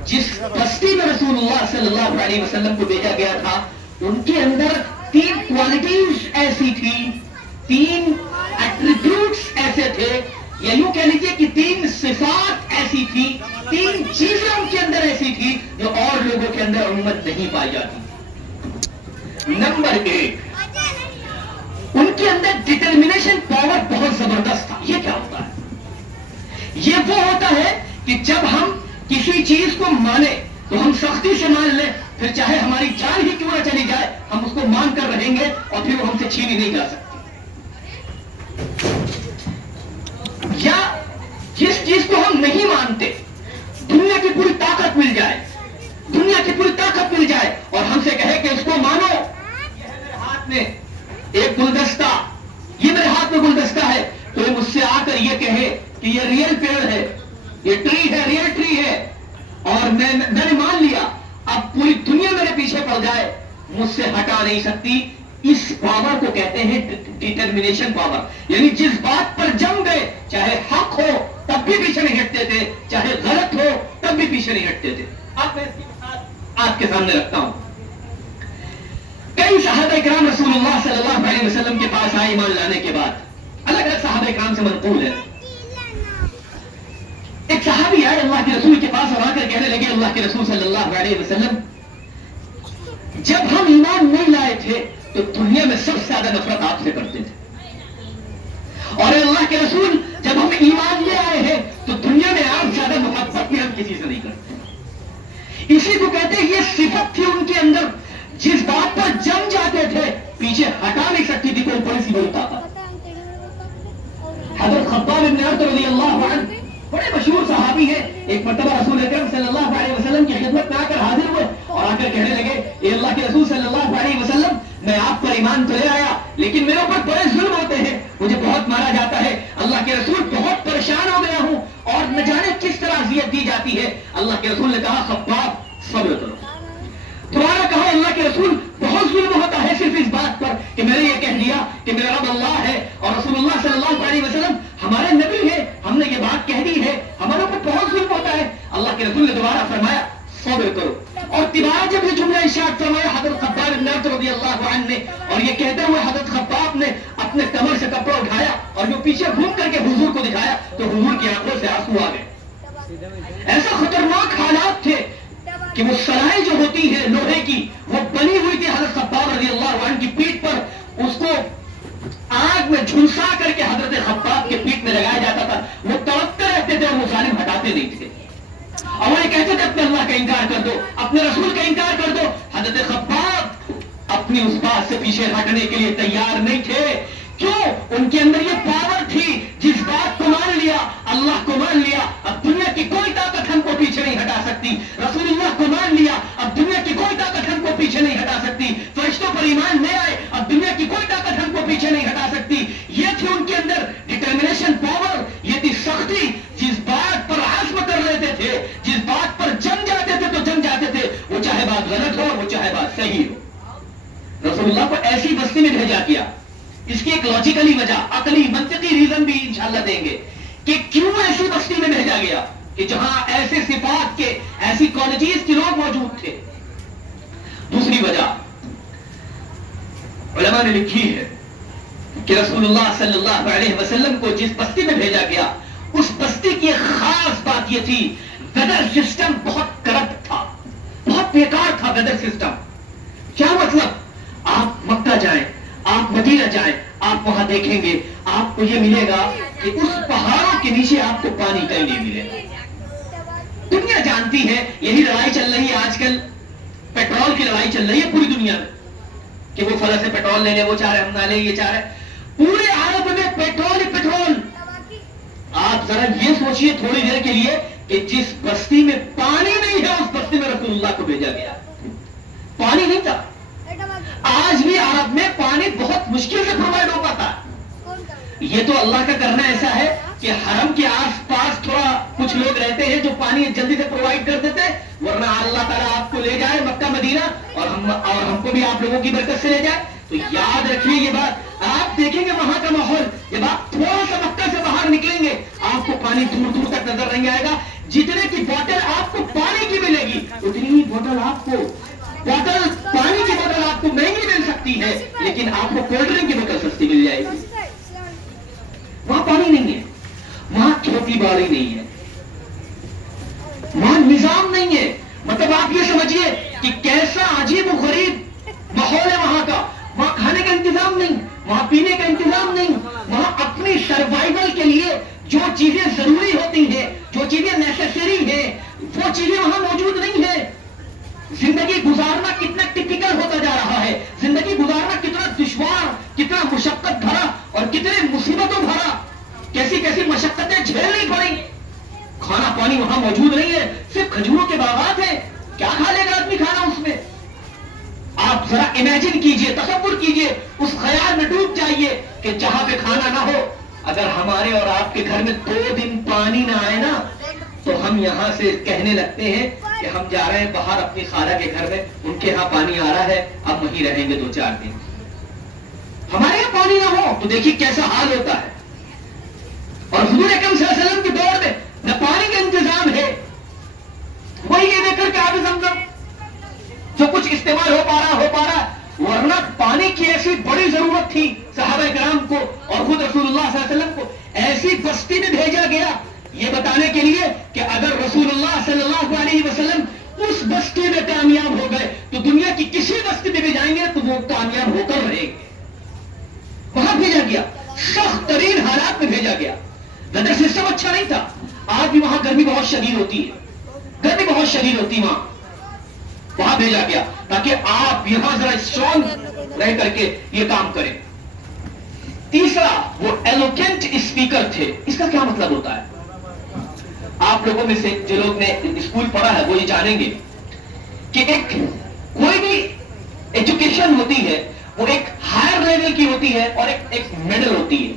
جس بستی میں رسول اللہ صلی اللہ علیہ وسلم کو بھیجا گیا تھا, ان کے اندر 3 کوالٹیز ایسی تھی, 3 ایٹریبیوٹس ایسے تھے, یا یوں کہہ لیجیے کہ 3 صفات ایسی تھی, 3 چیزیں ان کے اندر ایسی تھی جو اور لوگوں کے اندر عموماً نہیں پائی جاتی. نمبر 1, ان کے اندر ڈٹرمنیشن پاور بہت زبردست تھا. یہ کیا ہوتا ہے؟ یہ وہ ہوتا ہے کہ جب ہم کسی چیز کو مانے تو ہم سختی سے مان لیں, پھر چاہے ہماری جان ہی کیوں نہ چلی جائے ہم اس کو مان کر رہیں گے اور پھر وہ ہم سے چھینی نہیں جا سکتی. یا جس چیز کو ہم نہیں مانتے, دنیا کی پوری طاقت مل جائے, دنیا کی پوری طاقت مل جائے اور ہم سے کہے کہ اس کو مانو, یہ ہے میرے ہاتھ میں ایک گلدستہ, یہ میرے ہاتھ میں گلدستہ ہے, تو یہ مجھ سے آ کر یہ کہے کہ یہ ریئل پیڑ ہے, یہ ٹری ہے, ریئل ٹری ہے, اور میں نے مان لیا, اب پوری دنیا میرے پیچھے پڑ جائے مجھ سے ہٹا نہیں سکتی. اس پاور کو کہتے ہیں ڈٹرمنیشن پاور. یعنی جس بات پر جم گئے, چاہے حق ہو تب بھی پیچھے نہیں ہٹتے تھے, چاہے غلط ہو تب بھی پیچھے نہیں ہٹتے تھے. اب میں اس کی مثال آپ کے سامنے رکھتا ہوں. کئی صحابہ کرام رسول اللہ صلی اللہ علیہ وسلم کے پاس آئے ایمان لانے کے بعد, الگ الگ صحابہ کرام سے منقول ہے. ایک صحابی آئے اللہ کے رسول کے پاس اور آ کر کہنے لگے, اللہ کے رسول صلی اللہ علیہ وسلم, جب ہم ایمان نہیں لائے تھے تو دنیا میں سب سے زیادہ نفرت آپ سے کرتے تھے, اور اللہ کے رسول جب ہم ایمان لے آئے ہیں تو دنیا میں آپ زیادہ محبت بھی ہم کسی سے نہیں کرتے. اسی کو کہتے ہیں یہ صفت تھی ان کے اندر, جس بات پر جم جاتے تھے پیچھے ہٹا نہیں سکتی تھی کوئی بڑی سی بڑی طاقت. حضرت خباب بن عرط رضی اللہ عنہ بڑے مشہور صحابی ہیں. ایک مرتبہ رسول اکرم صلی اللہ علیہ وسلم کی خدمت میں آ کر حاضر ہوئے اور آ کر کہنے لگے, اے اللہ کے رسول صلی اللہ علیہ وسلم, میں آپ پر ایمان تو لے آیا لیکن میرے اوپر بڑے ظلم ہوتے ہیں, مجھے بہت مارا جاتا ہے, اللہ کے رسول بہت پریشان ہو گیا ہوں اور نہ جانے کس طرح اذیت دی جاتی ہے. اللہ کے رسول نے کہا, خباب صبر کرو. تمہارا کہا اللہ کے رسول بہت ظلم ہوتا ہے صرف اس بات پر کہ میں نے یہ کہہ دیا کہ میرا رب اللہ ہے اور رسول اللہ صلی اللہ علیہ وسلم ہمارے نبی ہے, ہم نے یہ بات کہہ دی ہے, ہمارے اوپر بہت ظلم ہوتا ہے. اللہ کے رسول نے دوبارہ فرمایا, صبر کرو. اور دوبارہ جب یہ جملہ ارشاد فرمایا حضرت خباب بن عرط رضی اللہ عنہ نے, اور یہ کہتے ہوئے حضرت خباب نے اپنے کمر سے کپڑا اٹھایا اور جو پیچھے گھوم کر کے حضور کو دکھایا تو حضور کی آنکھوں سے آنسو آ گئے. ایسا خطرناک حالات تھے کہ وہ سلائی جو ہوتی ہے لوہے کی وہ بنی ہوئی تھی حضرت خباب رضی اللہ عنہ کی پیٹھ پر, اس کو آگ میں جھلسا کر کے حضرت خباب کے پیٹھ میں لگایا جاتا تھا. وہ توقع رہتے تھے اور وہ ظالم ہٹاتے نہیں تھے, اور وہ یہ کہتے تھے اپنے اللہ کا انکار کر دو, اپنے رسول کا انکار کر دو. حضرت خباب اپنی آدمی اس بات سے پیچھے ہٹنے کے لیے تیار نہیں تھے. کیوں؟ ان کے اندر یہ پاور تھی، جس بات کو مان لیا اللہ کو مان لیا، اب دنیا کی کوئی طاقت ہم کو پیچھے نہیں ہٹا سکتی. رسول اللہ کو مان لیا، اب دنیا کی کوئی طاقت ہم کو پیچھے نہیں ہٹا سکتی. فرشتوں پر ایمان لے آئے، اب دنیا کی کوئی طاقت ہم کو پیچھے نہیں ہٹا سکتی. یہ تھی ان کے اندر ڈٹرمنیشن پاور، یہ تھی سختی. جس بات پر عزم کر لیتے تھے، جس بات پر جم جاتے تھے تو جم جاتے تھے، وہ چاہے بات غلط ہو وہ چاہے بات صحیح ہو. رسول اللہ کو ایسی بستی میں بھیجا گیا. اس کی ایک لاجیکلی وجہ، عقلی منطقی ریزن بھی انشاءاللہ دیں گے کہ کیوں ایسی بستی میں بھیجا گیا کہ جہاں ایسے صفات کے، ایسی کوالٹیز کے لوگ موجود تھے. دوسری وجہ علماء نے لکھی ہے کہ رسول اللہ صلی اللہ علیہ وسلم کو جس بستی میں بھیجا گیا، اس بستی کی ایک خاص بات یہ تھی، ویدر سسٹم بہت کرپٹ تھا، بہت بیکار تھا ویدر سسٹم. کیا مطلب؟ آپ مکہ جائیں، آپ مدینہ جائیں، آپ وہاں دیکھیں گے آپ کو یہ ملے گا کہ اس پہاڑوں کے نیچے آپ کو پانی کہیں نہیں ملے گا. دنیا جانتی ہے یہی لڑائی چل رہی ہے آج کل، پیٹرول کی لڑائی چل رہی ہے پوری دنیا میں کہ وہ فلاں سے پیٹرول لے لے، وہ چاہ رہے ہم نہ لیں، یہ چاہ رہے. پورے عرب میں پیٹرول ہی پیٹرول. آپ ذرا یہ سوچئے تھوڑی دیر کے لیے کہ جس بستی میں پانی نہیں ہے اس بستی میں رسول اللہ کو بھیجا گیا. پانی نہیں تھا. آج بھی عرب میں پانی بہت مشکل سے پرووائڈ ہو پاتا. یہ تو اللہ کا کرنا ایسا ہے کہ حرم کے آس پاس تھوڑا کچھ لوگ رہتے ہیں جو پانی جلدی سے پرووائڈ کر دیتے ہیں، ورنہ اللہ تعالیٰ آپ کو لے جائے مکہ مدینہ اور ہم کو بھی آپ لوگوں کی برکت سے لے جائے. تو یاد رکھیے یہ بات، آپ دیکھیں گے وہاں کا ماحول، جب آپ تھوڑا سا مکہ سے باہر نکلیں گے آپ کو پانی دور دور تک نظر نہیں آئے گا. جتنے کی بوتل آپ کو پانی کی ملے گی اتنی ہی بوتل آپ کو، پانی کی بوتل آپ کو مہنگی مل سکتی ہے لیکن آپ کو کولڈ ڈرنک کی بوتل سستی مل جائے گی. وہاں پانی نہیں ہے، وہاں کھیتی باڑی نہیں ہے، وہاں نظام نہیں ہے. مطلب آپ یہ سمجھیے کہ کیسا عجیب و غریب ماحول ہے وہاں کا. وہاں کھانے کا انتظام نہیں، وہاں پینے کا انتظام نہیں، وہاں اپنی سروائیول کے لیے جو چیزیں ضروری ہوتی ہیں، جو چیزیں نیسیسری ہیں، وہ چیزیں وہاں موجود نہیں ہیں. زندگی گزارنا کتنا ٹپیکل ہوتا جا رہا ہے، زندگی گزارنا کتنا دشوار، کتنا مشقت بھرا اور کتنے مصیبتوں بھرا، کیسی کیسی مشقتیں جھیلنی پڑی. کھانا پانی وہاں موجود نہیں ہے، صرف کھجوروں کے باغات ہیں. کیا کھا لے گا آدمی کھانا اس میں؟ آپ ذرا امیجن کیجئے، تصور کیجئے، اس خیال میں ڈوب جائیے کہ جہاں پہ کھانا نہ ہو. اگر ہمارے اور آپ کے گھر میں 2 دن پانی نہ آئے نا تو ہم یہاں سے کہنے لگتے ہیں کہ ہم جا رہے ہیں باہر اپنی خالہ کے گھر میں، ان کے ہاں پانی آ رہا ہے، اب وہیں رہیں گے 2-4 دن. ہمارے یہاں پانی نہ ہو تو دیکھیے کیسا حال ہوتا ہے. اور حضور اکرم صلی اللہ علیہ وسلم کی دور میں نہ پانی کا انتظام ہے، وہی یہ دیکھ کر کے آب زمزم جو کچھ استعمال ہو پا رہا، ورنہ پانی کی ایسی بڑی ضرورت تھی صحابہ کرام کو اور خود رسول اللہ صلی اللہ علیہ وسلم کو. ایسی بستی میں بھیجا گیا یہ بتانے کے لیے کہ اگر رسول اللہ صلی اللہ علیہ وسلم اس بستی میں کامیاب ہو گئے تو دنیا کی کسی بستی میں بھی جائیں گے تو وہ کامیاب ہو کر رہیں گے. وہاں بھیجا گیا، سخت ترین حالات میں بھیجا گیا. ویدر سسٹم اچھا نہیں تھا. آج بھی وہاں گرمی بہت شدید ہوتی ہے، گرمی بہت شدید ہوتی وہاں بھیجا گیا تاکہ آپ یہاں ذرا اسٹرانگ رہ کر کے یہ کام کریں. تیسرا، وہ ایلوکینٹ اسپیکر تھے. اس کا کیا مطلب ہوتا ہے؟ آپ لوگوں میں سے جو لوگ نے اسکول پڑھا ہے وہ یہ جانیں گے کہ ایک کوئی بھی ایجوکیشن ہوتی ہے وہ ایک ہائر لیول کی ہوتی ہے اور ایک مڈل ہوتی ہے.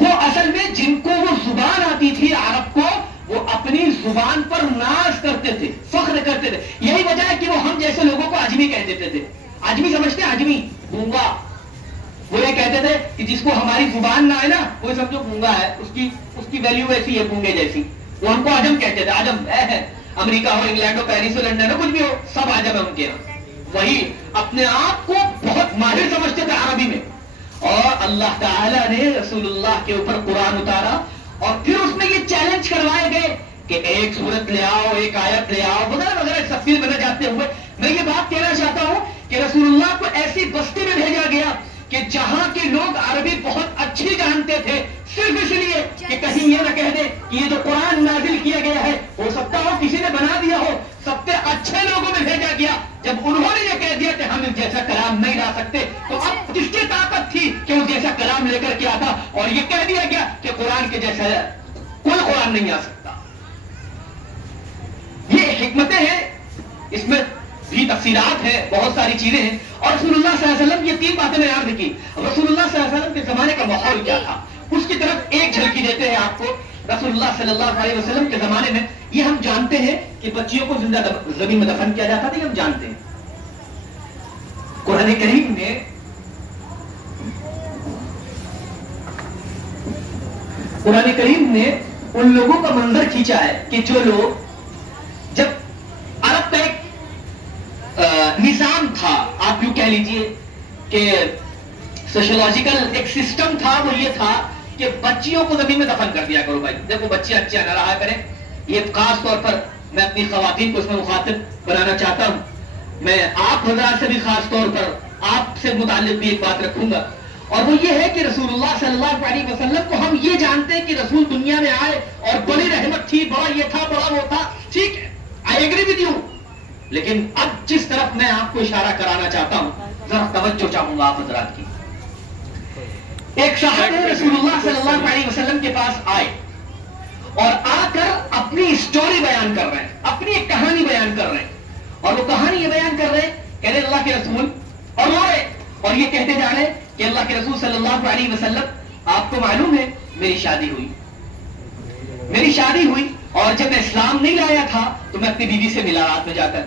وہ اصل میں جن کو وہ زبان آتی تھی عرب کو، وہ اپنی زبان پر ناز کرتے تھے، فخر کرتے تھے. یہی وجہ ہے کہ وہ ہم جیسے لوگوں کو عجمی کہہ دیتے تھے. عجمی سمجھتے ہیں؟ عجمی گونگا. وہ یہ کہتے تھے کہ جس کو ہماری زبان نہ آئے نا وہ سمجھو گونگا ہے، اس کی ویلیو ایسی ہے گونگے جیسی. وہ ہم کو عجم کہتے تھے. عجم ہے امریکہ ہو، انگلینڈ ہو، پیرس ہو، لنڈن ہو، کچھ بھی ہو، سب عجم ہے ان کے یہاں. وہی اپنے آپ کو بہت ماہر سمجھتے تھے عربی میں. اور اللہ تعالیٰ نے رسول اللہ کے اوپر قرآن اتارا اور پھر اس میں یہ چیلنج کروائے گئے کہ ایک سورت لے آؤ، ایک آیت لے آؤ، وغیرہ وغیرہ تفصیل بنا جاتے ہوئے میں یہ بات کہنا چاہتا ہوں کہ رسول اللہ کو ایسی بستی میں بھیجا گیا کہ جہاں کے لوگ عربی بہت اچھی جانتے تھے، صرف اس لیے کہ کہیں یہ نہ کہہ دے کہ یہ جو قرآن نازل کیا گیا ہے ہو سکتا ہو کسی نے بنا دیا ہو. سب سے اچھے لوگوں میں بھیجا گیا. جب انہوں نے یہ کہہ دیا کہ ہم جیسا کلام کلام نہیں لا سکتے، تو اب کس کی طاقت تھی کہ وہ جیسا کلام لے کر کے آتا اور یہ کہہ دیا گیا کہ قرآن کے جیسا کوئی قرآن نہیں آ سکتا؟ یہ حکمتیں ہیں، اس میں بھی تفصیلات ہیں، بہت ساری چیزیں ہیں. اور رسول اللہ صلی اللہ علیہ وسلم، یہ 3 باتیں میں یاد رکھی. رسول اللہ صلی اللہ علیہ وسلم کے زمانے کا ماحول کیا تھا اس کی طرف ایک جھلکی دیتے ہیں آپ کو. رسول اللہ صلی اللہ علیہ وسلم کے زمانے میں یہ ہم جانتے ہیں کہ بچیوں کو زندہ زمین میں دفن کیا جاتا تھا، یہ ہم جانتے ہیں. قرآن کریم نے ان لوگوں کا منظر کھینچا ہے کہ جو لوگ، جب عرب کا ایک نظام تھا، آپ یوں کہہ لیجئے کہ سوشولوجیکل ایک سسٹم تھا، وہ یہ تھا کہ بچیوں کو زمین میں دفن کر دیا کرو. بھائی دیکھو بچے اچھے نہ رہا کریں. یہ خاص طور پر میں اپنی خواتین کو اس میں مخاطب بنانا چاہتا ہوں. میں آپ حضرات سے بھی خاص طور پر آپ سے متعلق بھی ایک بات رکھوں گا، اور وہ یہ ہے کہ رسول اللہ صلی اللہ علیہ وسلم کو ہم یہ جانتے ہیں کہ رسول دنیا میں آئے اور بڑی رحمت تھی، بڑا یہ تھا، بڑا وہ تھا. ٹھیک ہے، آئی ایگری ود یو. لیکن اب جس طرف میں آپ کو اشارہ کرانا چاہتا ہوں، ذرا توجہ چاہوں گا آپ حضرات کی. ایک صحابی رسول اللہ صلی اللہ علیہ وسلم کے پاس آئے اور آ کر اپنی اسٹوری بیان کر رہے ہیں، اپنی ایک کہانی بیان کر رہے ہیں. اور وہ کہانی یہ بیان کر رہے ہیں، کہہ رہے اللہ کے رسول، اور رو رہے اور یہ کہتے جا رہے کہ اللہ کے رسول صلی اللہ علیہ وسلم، آپ کو معلوم ہے میری شادی ہوئی اور جب میں اسلام نہیں لایا تھا تو میں اپنی بیوی سے ملا رات میں جا کر،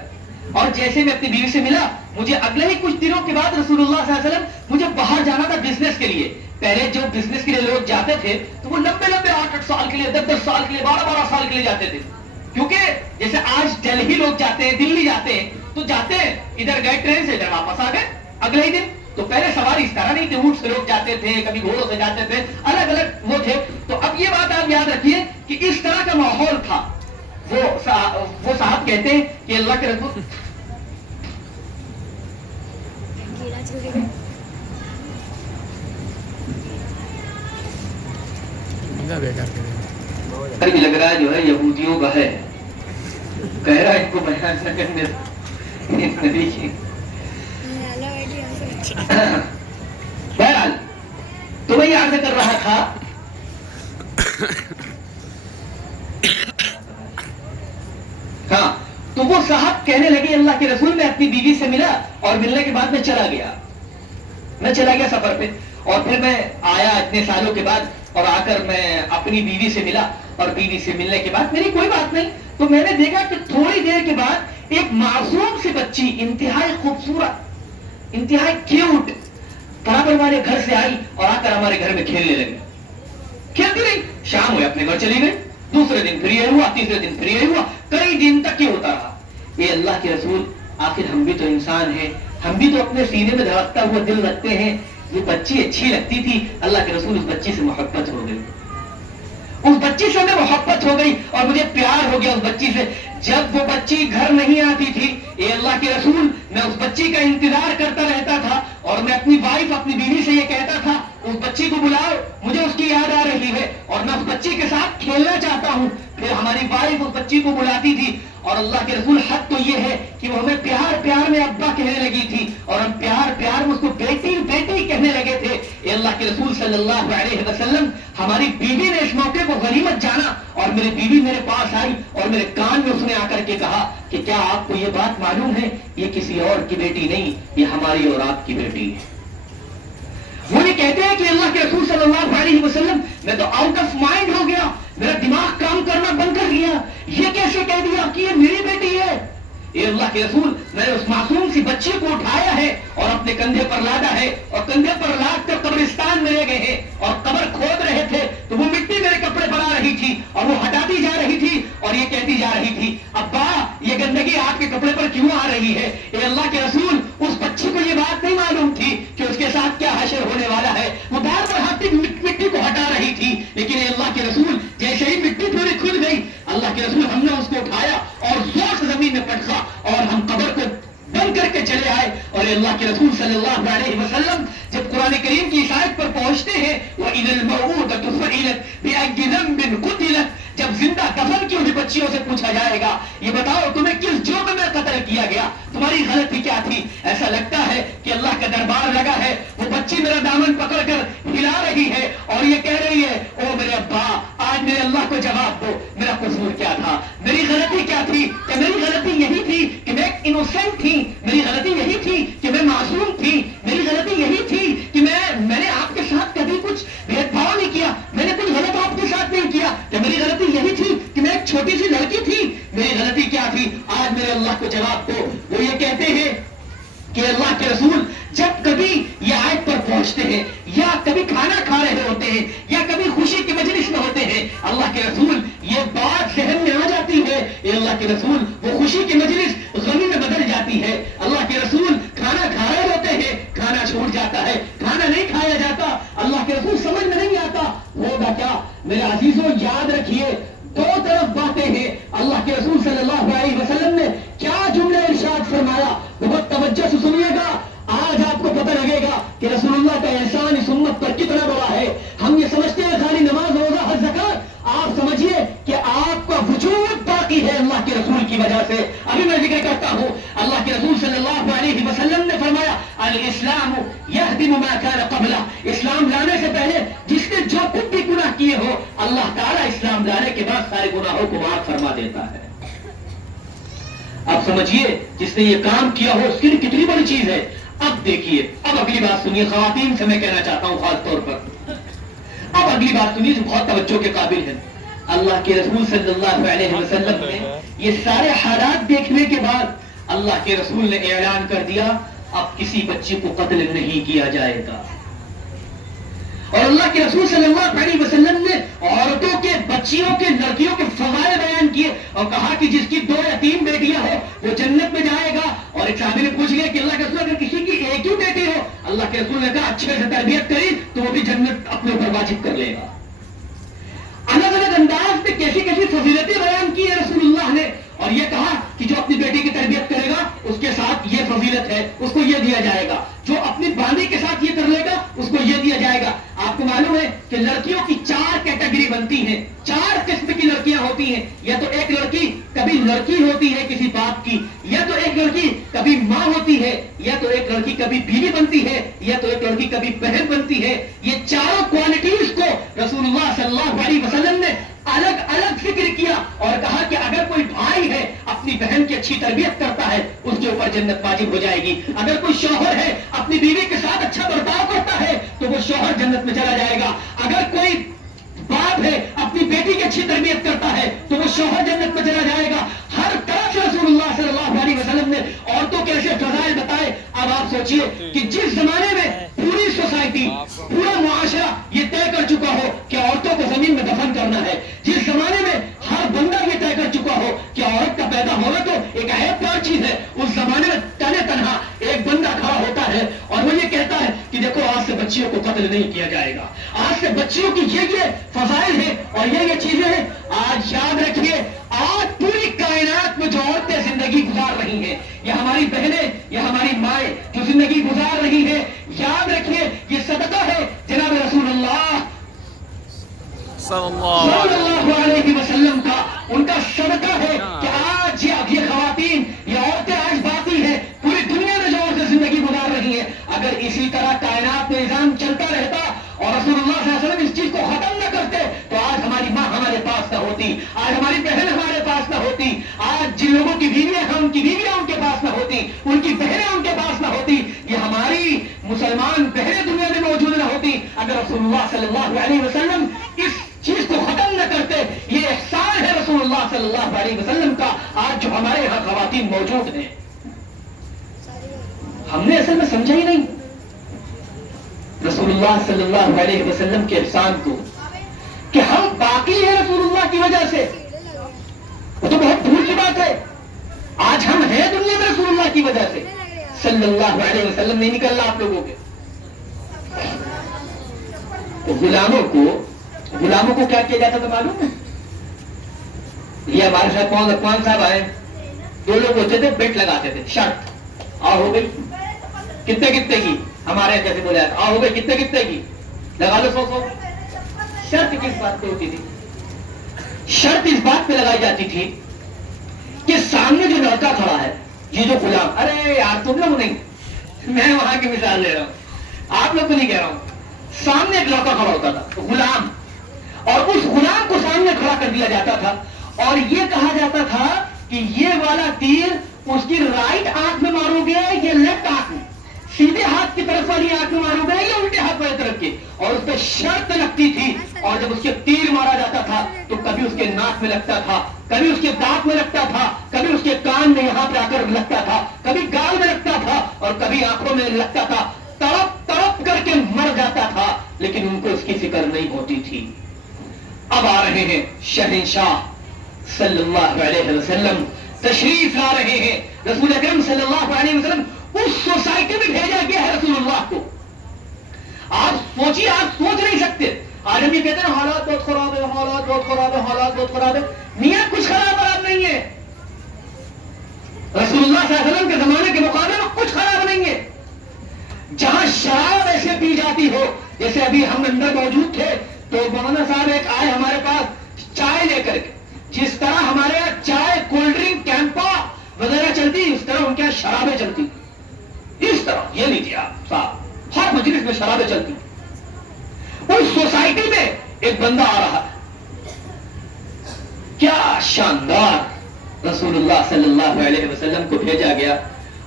اور جیسے میں اپنی بیوی سے ملا، مجھے اگلے ہی کچھ دنوں کے بعد رسول اللہ صلی اللہ علیہ وسلم مجھے باہر جانا تھا بزنس کے لیے. پہلے جو بزنس کے لیے لوگ جاتے تھے تو وہ لمبے 8 سال کے لیے، 10 سال کے لیے، 12 سال کے لیے جاتے تھے. کیونکہ جیسے آج دہلی لوگ جاتے ہیں، دلی جاتے ہیں، تو جاتے ہیں ادھر گئے ٹرین سے، ادھر واپس آ گئے اگلے ہی دن. تو پہلے سواری اس طرح نہیں تھی، اونٹ سے لوگ جاتے تھے، کبھی گھوڑوں سے جاتے تھے، الگ الگ وہ تھے. تو اب یہ بات آپ یاد رکھیے کہ اس طرح کا ماحول تھا. وہ صاحب کہتے ہیں کہ اللہ کے رسول بھی لگ رہا ہے جو ہے یہودیوں کا ہے، کہہ رہا ہے ان کو بیان نہ کرنے. بہرحال تو میں یہ عرض کر رہا تھا ہاں، تو وہ صاحب کہنے لگے اللہ کے رسول میں اپنی بیوی سے ملا اور ملنے کے بعد میں چلا گیا سفر پہ، اور پھر میں آیا اتنے سالوں کے بعد اور آ کر میں اپنی بیوی سے ملا، اور بیوی سے ملنے کے بعد میری کوئی بات نہیں. تو میں نے دیکھا کہ تھوڑی دیر کے بعد ایک معصوم سی بچی، انتہائی خوبصورت، انتہائی کیوٹ، برابر والے گھر سے آئی اور آ کر ہمارے گھر میں کھیلنے لگی. کھیلتی رہی، شام ہوئے اپنے گھر چلی گئی، دوسرے دن پھر یہ ہوا، تیسرے دن پھر یہ ہوا، کئی دن تک یہ ہوتا رہا. اے اللہ کے رسول، آخر ہم بھی تو انسان ہیں، ہم بھی تو اپنے سینے میں دھڑکتا ہوا دل رکھتے ہیں. یہ بچی اچھی لگتی تھی، اللہ کے رسول اس بچی سے محبت ہو گئی، اس بچی سے میں محبت ہو گئی اور مجھے پیار ہو گیا اس بچی سے. جب وہ بچی گھر نہیں آتی تھی، اے اللہ کے رسول، میں اس بچی کا انتظار کرتا رہتا تھا اور میں اپنی وائف، اپنی بیوی سے یہ کہتا تھا اس بچی کو بلاؤ، مجھے اس کی یاد آ رہی ہے اور میں اس بچی کے ساتھ کھیلنا چاہتا ہوں. پھر ہماری وائف اس بچی کو بلاتی تھی اور اللہ کے رسول حد تو یہ ہے کہ وہ ہمیں پیار پیار میں ابا کہنے لگی تھی اور ہم پیار پیار میں اس کو بیٹی بیٹی کہنے لگے تھے. اے اللہ کے رسول صلی اللہ علیہ وسلم، ہماری بیوی نے اس موقع کو غنیمت جانا اور میری بیوی میرے پاس آئی اور میرے کان میں اس نے آ کر کے کہا کہ کیا آپ کو یہ بات معلوم ہے، یہ کسی اور کی بیٹی نہیں، یہ ہماری اور آپ کی بیٹی ہے. وہ یہ کہتے ہیں کہ اللہ کے رسول صلی اللہ علیہ وسلم، میں تو آؤٹ آف مائنڈ ہو گیا، میرا دماغ کام کرنا بند کر گیا. یہ کیسے کہہ دیا کہ یہ میری بیٹی ہے؟ اے اللہ کے رسول، میں نے اس معصوم سی بچی کو اٹھایا ہے اور اپنے کندھے پر لادا ہے اور کندھے پر لاد کر قبرستان میں لے گئے ہیں اور قبر کھود رہے تھے تو وہ مٹی میرے کپڑے پر آ رہی تھی اور وہ ہٹاتی جا رہی تھی اور یہ کہتی جا رہی تھی ابا یہ گندگی آپ کے کپڑے پر کیوں آ رہی ہے؟ اے اللہ کے رسول، اس بچی کو یہ بات نہیں معلوم تھی کہ اس کے ساتھ کیا حشر ہونے والا ہے. وہ بار بار ہاتھی مٹی کو ہٹا رہی تھی، لیکن اے اللہ کے رسول، جیسے ہی مٹی تھوڑی کھل گئی، اللہ کے رسول، ہم نے اس کو اٹھایا اور زور سے زمین میں پٹکا اور ہم قبر کو بند کر کے چلے آئے. اور اللہ کے رسول صلی اللہ علیہ وسلم جب قرآن کریم کی آیت پر پہنچتے ہیں، وَإِذَا الْمَوْءُودَةُ سُئِلَتْ بِأَيِّ ذَنبٍ قُتِلَتْ، جب زندہ دفن کی ہوئی بچیوں سے پوچھا جائے گا یہ بتاؤ تمہیں کس جرم میں قتل کیا گیا، تمہاری غلطی کیا تھی؟ ایسا لگتا ہے کہ اللہ کہ اللہ کے رسول جب کبھی یہ آیت پر پہنچتے ہیں یا کبھی کھانا کھا رہے ہوتے ہیں یا کبھی خوشی کی مجلس میں ہوتے ہیں، اللہ کے رسول یہ بات ذہن میں آ جاتی ہے، اللہ کے رسول وہ خوشی کی مجلس غمی میں بدل جاتی ہے، اللہ کے رسول کھانا کھا رہے ہوتے ہیں، کھانا چھوٹ جاتا ہے، کھانا نہیں کھایا جاتا، اللہ کے رسول سمجھ میں نہیں آتا ہوگا کیا۔ میرے عزیزوں یاد رکھیے دو طرف باتیں ہیں، اللہ کے رسول صلی اللہ علیہ وسلم نے کیا جملے ارشاد فرمایا، بہت توجہ سے سنیے گا، آج آپ کو پتہ لگے گا کہ رسول اللہ کا احسان اس امت پر کتنا بڑا ہے۔ ہم یہ سمجھتے ہیں خالی نماز روزہ حج زکات، آپ سمجھیے کہ آپ کا وجود باقی ہے اللہ کے رسول کی وجہ سے۔ ابھی میں ذکر کرتا ہوں، اللہ کے رسول صلی اللہ علیہ وسلم نے فرمایا الاسلام یہدم ما کان قبلہ، اسلام لانے سے پہلے جس نے جو کچھ بھی گناہ کیے ہو، اللہ تعالیٰ اسلام لانے کے بعد سارے گناہوں کو معاف فرما دیتا ہے۔ اب سمجھیے جس نے یہ کام کیا ہو اس کے لیے کتنی بڑی چیز ہے۔ اب دیکھیے، اب اگلی بات سنیے، خواتین سے میں کہنا چاہتا ہوں خاص طور پر، اب اگلی بات سنیے جو بہت توجہ کے قابل ہے۔ اللہ کے رسول صلی اللہ علیہ وسلم نے یہ سارے حالات دیکھنے کے بعد اللہ کے رسول نے اعلان کر دیا اب کسی بچے کو قتل نہیں کیا جائے گا۔ اور اللہ کے رسول صلی اللہ علیہ وسلم نے عورتوں کے، بچیوں کے، لڑکیوں کے فضائل بیان کیے اور کہا کہ جس کی 2 یا 3 بیٹیاں ہو وہ جنت میں جائے گا۔ اور ایک صحابی نے پوچھ لیا کہ اللہ کے رسول اگر کسی کی ایک ہی بیٹی ہو، اللہ کے رسول نے کہا اچھے سے تربیت کری تو وہ بھی جنت اپنے اوپر واجب کر لے گا۔ الگ الگ انداز میں کیسی کیسی فضیلتیں بیان کی ہے رسول اللہ نے، اور یہ کہا کہ جو اپنی بیٹی کی تربیت کرے گا اس کے ساتھ یہ فضیلت ہے، اس کو یہ دیا جائے گا، جو اپنی باندھی کے ساتھ یہ کر لے گا اس کو یہ دیا جائے گا۔ آپ کو معلوم ہے کہ لڑکیوں کی 4 کیٹیگری بنتی ہیں، 4 قسم کی لڑکیاں ہوتی ہیں، یا تو ایک لڑکی کبھی لڑکی ہوتی ہے کسی باپ کی، یا تو ایک لڑکی کبھی ماں ہوتی ہے، یا تو ایک لڑکی کبھی بیوی بنتی ہے، یا تو ایک لڑکی کبھی بہن بنتی ہے۔ یہ چاروں کوالٹیز کو رسول اللہ صلی اللہ علیہ وسلم نے الگ الگ ذکر کیا اور کہا کہ اگر کوئی بھائی ہے اپنی بہن کی اچھی تربیت کرتا ہے اس کے اوپر جنت واجب ہو جائے گی، اگر کوئی شوہر ہے اپنی بیوی کے ساتھ اچھا برتاؤ کرتا ہے تو وہ شوہر جنت میں چلا جائے گا، اگر کوئی باپ ہے اپنی بیٹی کی اچھی تربیت کرتا ہے تو وہ شوہر جنت میں چلا جائے گا۔ ہر طرح سے رسول اللہ صلی اللہ علیہ وسلم نے عورتوں کے ایسے فضائل بتائے۔ اب آپ سوچئے کہ جس زمانے میں پوری سوسائٹی، پورا معاشرہ یہ طے کر چکا ہو کہ عورتوں کو زمین میں دفن کرنا ہے، جس زمانے میں ہر بندہ یہ طے کر چکا ہو کہ عورت کا پیدا ہونا تو ایک عیب دار چیز ہے، اس زمانے میں تنہا ایک بندہ کھڑا ہوتا ہے اور وہ یہ کہتا ہے کہ دیکھو آج سے بچیوں کو قتل نہیں کیا جائے گا، آج سے بچیوں کی یہ فضائل ہیں اور یہ چیزیں ہیں۔ آج یاد رکھیے، آج پوری کائنات میں جو عورتیں زندگی گزار رہی ہیں، یا ہماری بہنیں یا ہماری مائیں جو زندگی گزار رہی ہیں، یاد رکھیے یہ صدقہ ہے جناب رسول اللہ صلی اللہ علیہ وسلم کا، ان کا صدقہ ہے کہ آج یہ خواتین، یہ عورتیں آج باقی ہیں پوری دنیا میں جو عورتیں زندگی گزار رہی ہیں۔ اگر اسی طرح کائنات میں نظام چلتا رہتا اور رسول اللہ صلی اللہ علیہ وسلم اس چیز کو ختم نہ کرتے تو آج ہماری ماں ہمارے پاس نہ ہوتی، آج ہماری بہن ہمارے پاس نہ ہوتی، آج جن لوگوں کی بیویاں ہیں ان کی بیویاں ان کے پاس نہ ہوتی، ان کی بہنیں ان کے پاس نہ ہوتی، یہ ہماری مسلمان بہنیں دنیا میں موجود نہ ہوتی اگر رسول اللہ صلی اللہ علیہ وسلم اس چیز کو ختم نہ کرتے۔ یہ احسان ہے رسول اللہ صلی اللہ علیہ وسلم کا آج جو ہمارے یہاں خواتین موجود ہیں۔ ہم نے اصل میں سمجھا ہی نہیں رسول اللہ صلی اللہ علیہ وسلم کے احسان کو کہ ہم باقی ہیں رسول اللہ کی وجہ سے، وہ تو بہت دور کی بات ہے۔ آج ہم ہیں دنیا میں رسول اللہ کی وجہ سے، صلی اللہ علیہ وسلم نہیں نکلنا آپ لوگوں کے۔ تو غلاموں کو کیا کیا جاتا تھا معلوم ہے؟ یہ ہمارے ساتھ کون صاحب آئے، 2 لوگ ہوتے تھے، بیٹ لگاتے تھے، شرط آ ہو گئی کتنے کی، ہمارے جیسے بولے آ ہو گئی کتنے کی، لگا لو 100۔ شرط کس بات پہ ہوتی تھی؟ شرط اس بات پہ لگائی جاتی تھی کہ سامنے جو لڑکا کھڑا ہے، یہ جو غلام، ارے یار تم لوگ نہیں، میں وہاں کی مثال دے رہا ہوں، آپ لوگ کو نہیں کہہ رہا ہوں، سامنے ایک لڑکا کھڑا ہوتا تھا غلام، اور اس غلام کو سامنے کھڑا کر دیا جاتا تھا اور یہ کہا جاتا تھا کہ یہ والا تیر اس کی رائٹ آنکھ میں مارو گے یا لیفٹ آنکھ میں، سیدھے ہاتھ کی طرف والی آنکھ میں مارو گے یا الٹے ہاتھ والی طرف کی، اور اس پہ شرط لگتی تھی، اور جب اس کے تیر مارا جاتا تھا تو کبھی اس کے ناک میں لگتا تھا، کبھی اس کے دانت میں لگتا تھا, کبھی اس کے کان میں یہاں پہ آ کر لگتا تھا, کبھی گال میں لگتا تھا اور کبھی آنکھوں میں لگتا تھا, تڑپ تڑپ کر کے مر جاتا تھا, لیکن ان کو اس کی فکر نہیں ہوتی تھی. اب آ رہے ہیں شہنشاہ صلی اللہ علیہ وسلم, تشریف لا رہے ہیں. رسول اکرم صلی اللہ علیہ وسلم اس سوسائٹی میں بھیجا گیا ہے رسول اللہ کو. آپ سوچیے, آپ سوچ نہیں سکتے. آج ہم یہ کہتے ہیں حالات بہت خراب ہے, حالات بہت خراب ہے, حالات بہت خراب ہے. نیت کچھ خراب نہیں ہے. رسول اللہ صلی اللہ علیہ وسلم کے زمانے کے مقابلے میں کچھ خراب نہیں ہے. جہاں شراب ایسے پی جاتی ہو, جیسے ابھی ہم اندر موجود تھے تو مولانا صاحب ایک آئے ہمارے پاس چائے لے کر کے. جس طرح ہمارے یہاں چائے, کولڈ ڈرنک, کیمپا وغیرہ چلتی, اس طرح ان کے یہاں شرابیں چلتی. اس طرح یہ لیجیے آپ صاحب, ہر مجلس میں شرابیں چلتی. اس سوسائٹی میں ایک بندہ آ رہا ہے, کیا شاندار رسول اللہ صلی اللہ علیہ وسلم کو بھیجا گیا.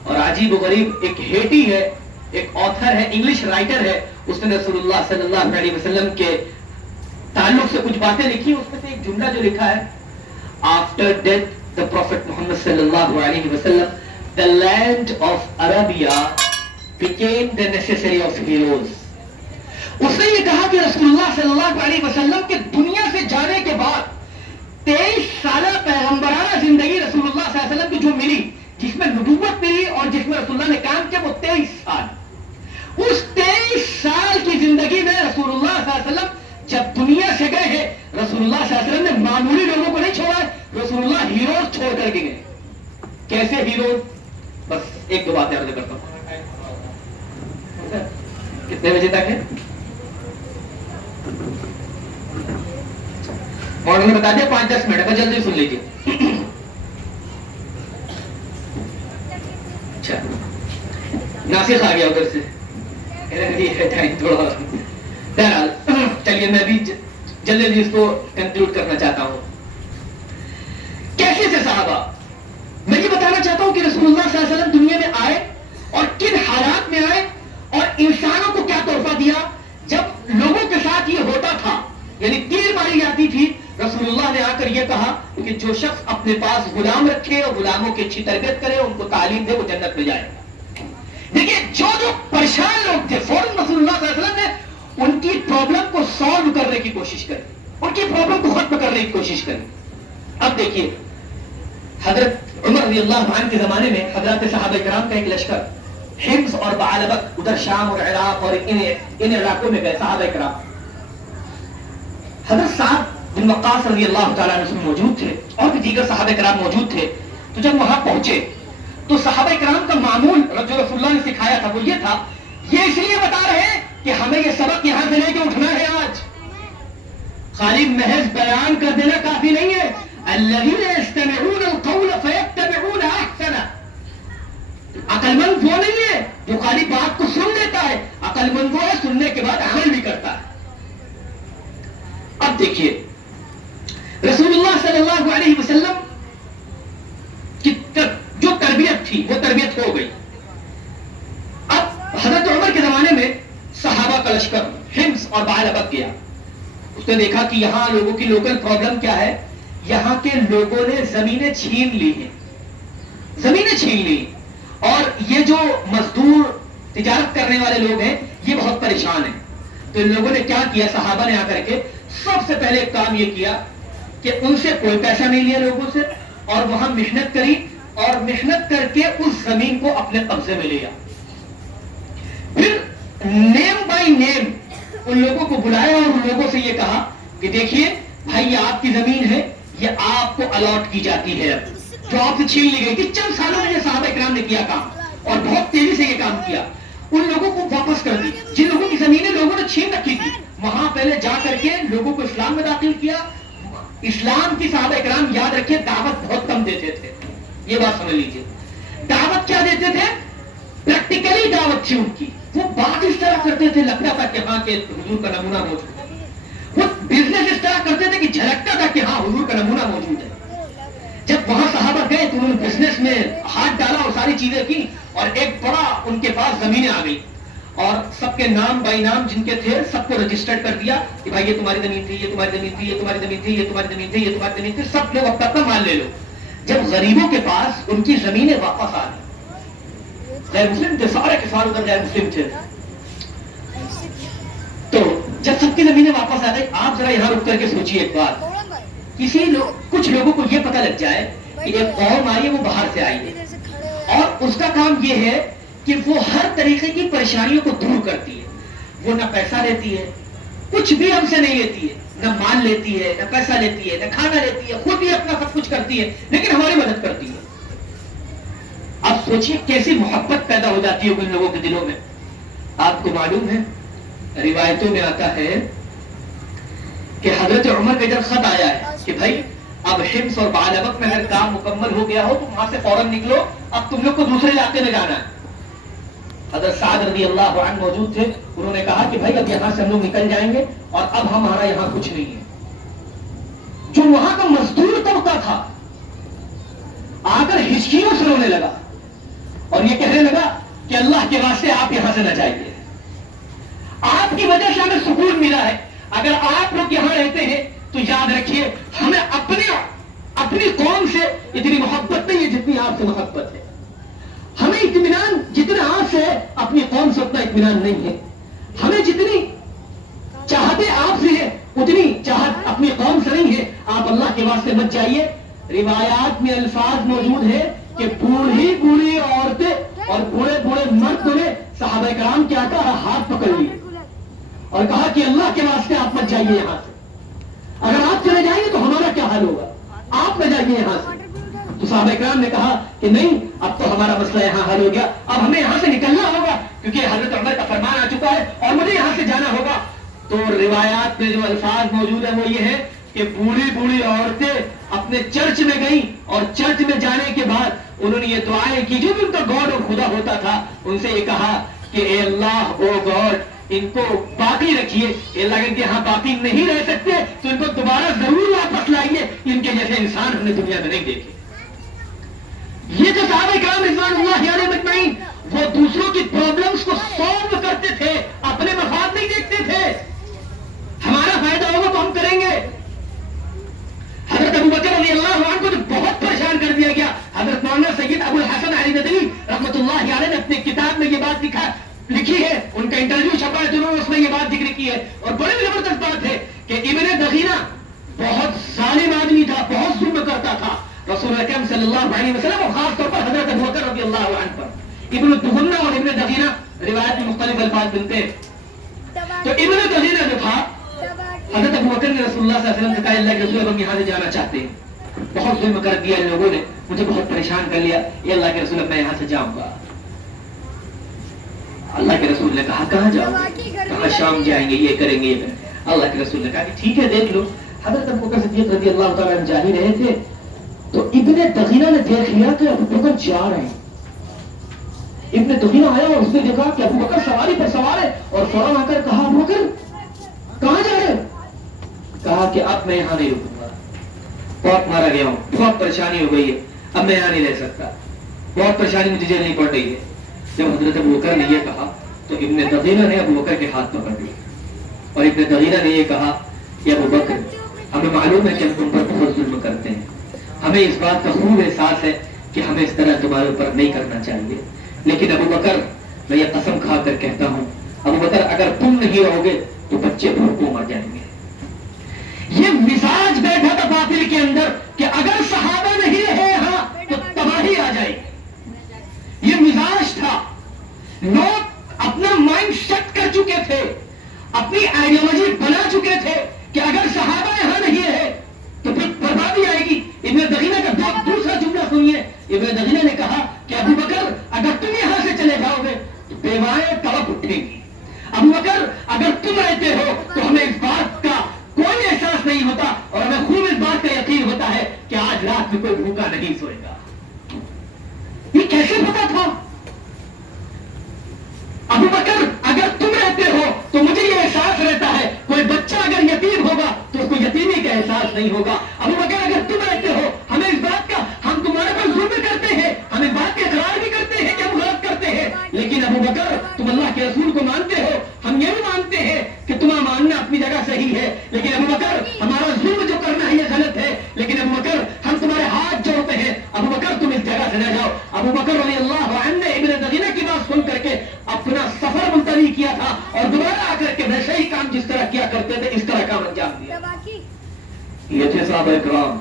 اور عجیب و غریب ایک ہیٹی ہے, ایک آتھر ہے, انگلش رائٹر ہے, اس نے رسول اللہ صلی اللہ علیہ وسلم کے تعلق سے کچھ باتیں لکھی. اس میں سے ایک جملہ جو لکھا ہے, آفٹر ڈیتھ دا پروفیٹ محمد صلی اللہ علیہ وسلم the land of Arabia became the necessary of heroes. اس نے یہ کہا کہ رسول اللہ صلی اللہ علیہ وسلم کے دنیا سے جانے کے بعد 23 سالہ پیغمبرانہ زندگی رسول اللہ صلی اللہ علیہ وسلم کی جو ملی, جس میں نبوت ملی اور جس میں رسول اللہ نے کام کیا, وہ 23 سال. اس 23 سال کی زندگی میں رسول اللہ صلی اللہ علیہ وسلم جب دنیا سے گئے ہیں, رسول اللہ صلی اللہ علیہ وسلم نے معمولی لوگوں کو نہیں چھوڑا, رسول اللہ ہیروز چھوڑ کر کے گئے. کیسے ہیروز؟ بس ایک دو باتیں عرض کرتا ہوں. کتنے بجے تک ہے؟ ماڈل نے بتا دیا 5-10 منٹ, بس جلدی سن لیجیے. اچھا, ناسخ آ گیا ادھر سے ٹائم تھوڑا. بہرحال چلیے میں بھی جلدی اس کو کنکلوڈ کرنا چاہتا ہوں. کیسے تھے صحابہ؟ میں یہ بتانا چاہتا ہوں کہ رسول اللہ صلی اللہ علیہ وسلم دنیا میں آئے اور کن حالات میں آئے اور انسانوں کو کیا تحفہ دیا. جب لوگوں کے ساتھ یہ ہوتا تھا, یعنی تیر ماری جاتی تھی, رسول اللہ نے آ کر یہ کہا کہ جو شخص اپنے پاس غلام رکھے اور غلاموں کی اچھی تربیت کرے, ان کو تعلیم دے, وہ جنت میں جائے. دیکھیے جو پریشان لوگ تھے, فوراً رسول اللہ صلی اللہ علیہ وسلم نے ان کی پرابلم کو سالو کرنے کی کوشش کری, ان کی پرابلم کو ختم کرنے کی کوشش کری. اب دیکھیے, حضرت عمر رضی اللہ عنہ کے زمانے میں حضرات صحابہ کرام کا ایک لشکر حمص اور بعلبک, ادھر شام اور عراق اور ان علاقوں میں گئے صحابہ کرام. حضرت سعد بن وقاص رضی اللہ تعالیٰ عنہ موجود تھے اور بھی دیگر صحابہ کرام موجود تھے. تو جب وہاں پہنچے تو صحابہ کرام کا معمول جو رسول اللہ نے سکھایا تھا وہ یہ تھا, یہ اس لیے بتا رہے ہیں کہ ہمیں یہ سبق یہاں سے لے کے اٹھنا ہے. آج خالی محض بیان کر دینا کافی نہیں ہے. الذین یستمعون القول فیتبعون احسنہ. عقل مند وہ نہیں ہے جو خالی بات کو سن لیتا ہے, عقل مند وہ ہے سننے کے بعد عمل بھی کرتا ہے. اب دیکھیے, رسول اللہ صلی اللہ علیہ وسلم کی جو تربیت تھی وہ تربیت ہو گئی. اب حضرت عمر کے زمانے میں صحابہ کا لشکر حمص اور بعلبک گیا. اس نے دیکھا کہ یہاں لوگوں کی لوکل پرابلم کیا ہے, یہاں کے لوگوں نے زمینیں چھین لی ہیں, زمینیں چھین لی, اور یہ جو مزدور تجارت کرنے والے لوگ ہیں یہ بہت پریشان ہیں. تو ان لوگوں نے کیا کیا, صحابہ نے آ کر کے سب سے پہلے ایک کام یہ کیا کہ ان سے کوئی پیسہ نہیں لیا لوگوں سے, اور وہاں محنت کری اور محنت کر کے اس زمین کو اپنے قبضے میں لیا. پھر نیم بائی نیم ان لوگوں کو بلایا اور ان لوگوں سے یہ کہا کہ دیکھیے بھائی, یہ آپ کی زمین ہے, یہ آپ کو الاٹ کی جاتی ہے, جو آپ سے چھین لی گئی تھی. چند سالوں میں یہ صحابہ کرام نے کیا کام اور بہت تیزی سے یہ کام کیا. ان لوگوں کو واپس کر دی. جن لوگوں کی زمینیں لوگوں نے چھین رکھی تھی, وہاں پہلے جا کر کے لوگوں کو اسلام میں داخل کیا. اسلام کی صحابہ کرام یاد رکھیے دعوت بہت کم دیتے تھے, یہ بات سمجھ لیجیے. دعوت کیا دیتے تھے؟ پریکٹیکلی دعوت تھی ان کی. وہ بات اس طرح کرتے تھے لگتا تھا کہ ہاں کہ حضور کا نمونہ موجود ہے. وہ بزنس اس طرح کرتے تھے کہ جھلکتا تھا کہ ہاں حضور کا نمونہ موجود ہے. جب وہاں صحابہ گئے تو انہوں نے بزنس میں ہاتھ ڈالا اور ساری چیزیں کی, اور ایک بڑا ان کے پاس زمینیں آ گئی. اور سب کے نام بائی نام جن کے تھے سب کو رجسٹرڈ کر دیا کہ بھائی یہ تمہاری زمین تھی، یہ تمہاری زمین تھی، یہ تمہاری زمین تھی، یہ تمہاری زمین تھی، یہ تمہاری زمین تھی، سب لوگ اپنا اپنا مان لے لو. جب غریبوں کے پاس ان کی زمینیں واپس آ گئی، غیر مسلم تھے سارے کے سارے ادھر غیر مسلم تھے، تو جب سب کی زمینیں واپس آ گئی، آپ ذرا یہاں رک کر کے سوچیے ایک بات. کچھ لوگوں کو یہ پتہ لگ جائے کہ ایک قوم آئی ہے، وہ باہر سے آئی ہے اور اس کا کام یہ ہے کہ وہ ہر طریقے کی پریشانیوں کو دور کرتی ہے. وہ نہ پیسہ لیتی ہے، کچھ بھی ہم سے نہیں لیتی ہے، نہ مال لیتی ہے، نہ پیسہ لیتی ہے، نہ کھانا لیتی ہے، خود بھی اپنا سب کچھ کرتی ہے، لیکن ہماری مدد کرتی ہے. آپ سوچیے کیسی محبت پیدا ہو جاتی ہے ان لوگوں کے دلوں میں. آپ کو معلوم ہے روایتوں میں آتا ہے کہ حضرت عمر کا جب خط آیا ہے کہ بھائی اب حمص اور بعلبک میں اگر کام مکمل ہو گیا ہو تو وہاں سے فوراً نکلو، اب تم لوگ کو دوسرے علاقے میں جانا ہے. حضرت سعد رضی اللہ عنہ موجود تھے، انہوں نے کہا کہ بھائی اب یہاں سے ہم لوگ نکل جائیں گے اور اب ہمارا یہاں کچھ نہیں ہے. جو وہاں کا مزدور طبقہ تھا آ کر ہچکیوں سے رونے لگا اور یہ کہنے لگا کہ اللہ کے واسطے آپ یہاں سے نہ جائیے، آپ کی وجہ سے ہمیں سکون ملا ہے. اگر آپ لوگ یہاں رہتے ہیں تو یاد رکھیے ہمیں اپنی قوم سے اتنی محبت نہیں ہے جتنی آپ سے محبت ہے. ہمیں اطمینان جتنا آپ سے ہے اپنی قوم سے اتنا اطمینان نہیں ہے. ہمیں جتنی چاہتے آپ سے ہے اتنی چاہت اپنی قوم سے نہیں ہے. آپ اللہ کے واسطے مت جائیے. روایات میں الفاظ موجود ہے کہ بوڑھی عورتیں اور بوڑھے مردوں نے صحابہ کرام کیا کہا، ہاتھ پکڑ لیے اور کہا کہ اللہ کے واسطے آپ مت جائیے یہاں سے، اگر آپ چلے جائیں گے تو ہمارا کیا حال ہوگا، آپ نہ جائیے یہاں سے. تو صحابہ کرام نے کہا کہ نہیں، اب تو ہمارا مسئلہ یہاں حل ہو گیا، اب ہمیں یہاں سے نکلنا ہوگا کیونکہ حضرت عمر کا فرمان آ چکا ہے اور مجھے یہاں سے جانا ہوگا. تو روایات میں جو الفاظ موجود ہیں وہ یہ ہے کہ بوڑھی عورتیں اپنے چرچ میں گئیں اور چرچ میں جانے کے بعد انہوں نے یہ دعائیں کی جو بھی ان کا گاڈ اور خدا ہوتا تھا، ان سے یہ کہا کہ اے اللہ، او گاڈ، ان کو باقی رکھیے، اے اللہ ان کے یہاں باقی نہیں رہ سکتے تو ان کو دوبارہ ضرور واپس لائیے، ان کے جیسے انسان ہم نے دنیا میں نہیں دیکھے. یہ جو صحابہ کرام رضوان اللہ علیہم اجمعین وہ دوسروں کی پرابلمز کو سالو کرتے تھے، اپنے مفاد نہیں دیکھتے تھے. ہمارا فائدہ ہوگا تو ہم کریں گے. حضرت ابو بکر رضی اللہ عنہ کو جو بہت پریشان کر دیا گیا، حضرت مولانا سید ابو الحسن علی ندوی رحمۃ اللہ علیہ نے اپنی کتاب میں یہ بات لکھی ہے، ان کا انٹرویو چھپا ہے جنہوں نے اس میں یہ بات ذکر کی ہے اور بڑی زبردست بات ہے کہ ابن دغینہ بہت ظالم آدمی تھا، بہت ظلم کرتا تھا رسول اکرم صلی اللہ علیہ وسلم اور خاص طور پر حضرت ابو بکر رضی اللہ عنہ پر. ابن دغینہ اور ابن دغینہ روایت میں مختلف الفاظ ملتے ہیں. تو ابن دغینہ جو تھا، حضرت ابو بکر نے رسول اللہ صلی اللہ علیہ وسلم سے کہا اللہ کے رسول ہم یہاں سے جانا چاہتے ہیں، بہت ظلم کر دیا ان لوگوں نے، مجھے بہت پریشان کر لیا، یہ اللہ کے رسول میں یہاں سے جاؤں گا. اللہ کے رسول نے کہا کہاں جاؤ گے؟ کہا شام جائیں گے، یہ کریں گے، یہ کریں گے. اللہ کے رسول نے کہا کہ ٹھیک ہے دیکھ لو. حضرت ابو بکر صدیق رضی اللہ تعالیٰ عنہ جا ہی رہے تھے تو ابن دغینہ نے دیکھ لیا کہ ابو بکر جا رہے ہیں. ابن دغینہ آیا اور اس نے دیکھا کہ ابو بکر سواری پر سوار ہے اور فوراً آ کر کہا ابو بکر کہاں جا رہے؟ کہا کہ اب میں یہاں نہیں رکوں گا، بہت مارا گیا ہوں، بہت پریشانی ہو گئی ہے، اب میں یہاں نہیں رہ سکتا، بہت پریشانی مجھے جھیلنی پڑ رہی ہے. جب حضرت ابو بکر نے یہ کہا تو ابن دغینہ نے ابو بکر کے ہاتھ پکڑ لیے اور ابن دغینہ نے یہ کہا کہ ابو بکر ہمیں معلوم ہے کہ ہم تم پر بہت ظلم کرتے ہیں، ہمیں اس بات کا خوب احساس ہے کہ ہمیں اس طرح تمہارے اوپر نہیں کرنا چاہیے، لیکن ابو بکر میں یہ قسم کھا کر کہتا ہوں ابو بکر اگر تم نہیں رہو گے تو بچے بھوکوں مر جائیں گے. یہ مزاج بیٹھا تھا باطل کے اندر کہ اگر صحابہ نہیں رہے یہاں تو تباہی آ جائے گی. یہ مزاج تھا. لوگ اپنا مائنڈ سیٹ کر چکے تھے، اپنی آئیڈیالوجی بنا چکے تھے کہ اگر صحابہ یہاں نہیں رہے تو پھر بربادی آئے گی. ابن دغینہ کا دوسرا جملہ سنیے. ابن دغینہ نے کہا کہ ابو بکر اگر تم یہاں سے چلے جاؤ گے تو بیوائیں تڑپ اٹھیں گی. ابو بکر اگر تم رہتے ہو تو ہمیں اس بات کا کوئی احساس نہیں ہوتا اور ہمیں خوب اس بات کا یقین ہوتا ہے کہ آج رات میں کوئی بھوکا نہیں سوئے گا. یہ کیسے پتا تھا؟ ابو بکر اگر تم رہتے ہو تو مجھے یہ احساس رہتا ہے کوئی بچہ اگر یتیم ہوگا تو اس کو یتیمی کا احساس نہیں ہوگا. ابو بکر اگر تم رہتے ہو ہمیں اس بات کا، ہم تمہارے پر ظلم کرتے ہیں، ہم اس بات کا اقرار بھی کرتے ہیں کہ ہم غلط کرتے ہیں، لیکن ابو بکر تم اللہ کے رسول کو مانتے ہو, ہم یہ بھی مانتے ہیں کہ تمہارا ماننا اپنی جگہ صحیح ہے, لیکن ابو بکر ہمارا ظلم جو کرنا ہے یہ غلط ہے, لیکن ابو بکر ہم تمہارے ہاتھ جوڑتے ہیں, ابو بکر تم اس جگہ سے نہ جاؤ. ابو بکر رضی اللہ عنہ نے ابن دغینہ کی بات سن کر کے اپنا سفر ملتوی کیا تھا اور دوبارہ آ کر کے ویسے ہی کام جس طرح کیا کرتے تھے اس طرح کام انجام دیا. یہ تھے صحابہ کرام.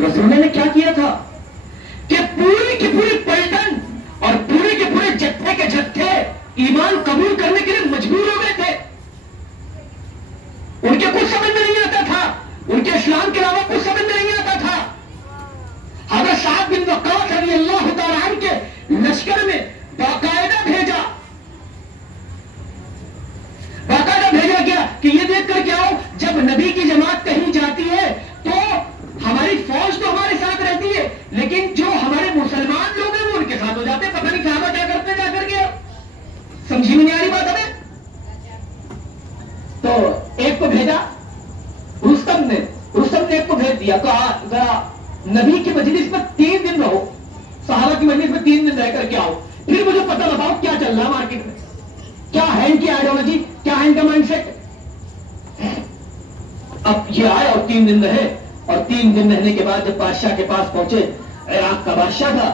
رسول نے کیا کیا تھا کہ پوری کی پوری پلٹن اور پورے کے پورے جتھے کے جتھے ایمان قبول کرنے کے لیے مجبور ہو گئے تھے. ان کے کچھ سمجھ میں نہیں آتا تھا, ان کے اسلام کے علاوہ کچھ سمجھ میں نہیں آتا تھا. حضرت سعد بن وقاص رضی اللہ تعالیٰ عنہ کے لشکر میں باقاعدہ بھیجا گیا کہ یہ دیکھ کر کے آؤ, جب نبی کی جماعت کہیں جاتی ہے تو ہماری فوج تو ہمارے ساتھ رہتی ہے, لیکن جو ہمارے مسلمان لوگ ہیں وہ ان کے ساتھ ہو جاتے ہیں. پتہ نہیں صحابہ کیا کرتے جا کر کے, سمجھی میں نہیں آ رہی بات ہمیں. تو ایک کو بھیجا رستم نے ایک کو بھیج دیا, کہا ذرا نبی کی مجلس میں 3 دن رہو, صحابہ کی مجلس میں 3 دن رہ کر کے آؤ, پھر مجھے پتہ بتاؤ کیا چل رہا ہے مارکیٹ میں, کیا ہے ان کی آئیڈیالوجی, کیا ہے ان کا مائنڈ سیٹ. اب یہ آئے اور 3 دن رہے, اور 3 دن رہنے کے بعد جب بادشاہ کے پاس پہنچے, عراق کا بادشاہ تھا,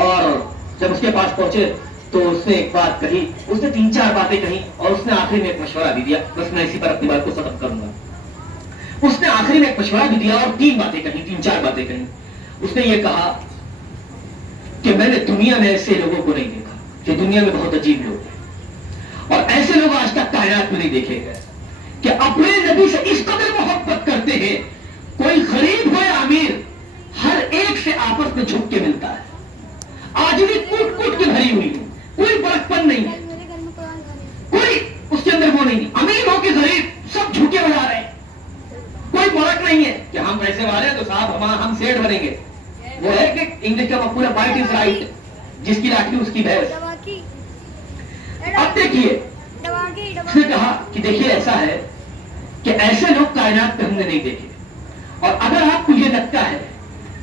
اور جب اس کے پاس پہنچے تو اس نے ایک بات کہی, اس نے 3-4 باتیں کہی, اور اس نے آخری میں ایک مشورہ بھی دیا. بس میں اسی پر اپنی بات کو ختم کروں گا. اس نے آخری میں ایک مشورہ بھی دیا اور 3 باتیں کہی, 3-4 باتیں کہی. اس نے یہ کہا کہ میں نے دنیا میں ایسے لوگوں کو نہیں دیکھا, کہ دنیا میں بہت عجیب لوگ ہیں, اور ایسے لوگ آج تک کائنات میں نہیں دیکھے گئے کہ اپنے نبی سے اس قدر محبت کرتے ہیں. کوئی غریب ہو یا امیر, ہر ایک سے آپس میں جھک کے ملتا ہے. آج بھی کوٹ کوٹ کے بھری ہوئی ہے, کوئی بڑکپن نہیں ہے, کوئی اس کے اندر وہ نہیں. امیر ہو کے غریب سب جھکے بجا رہے ہیں, کوئی بڑک نہیں ہے کہ ہم پیسے والے ہیں تو صاحب ہم سیٹ بنیں گے. وہ ہے کہ انگلش کا پورا بائٹ از رائٹ, جس کی لاٹھی اس کی بھینس. اب دیکھیے اس نے کہا کہ دیکھیے ایسا ہے کہ ایسے لوگ کائنات میں ہم نے نہیں دیکھے, اور اگر آپ کو یہ لگتا ہے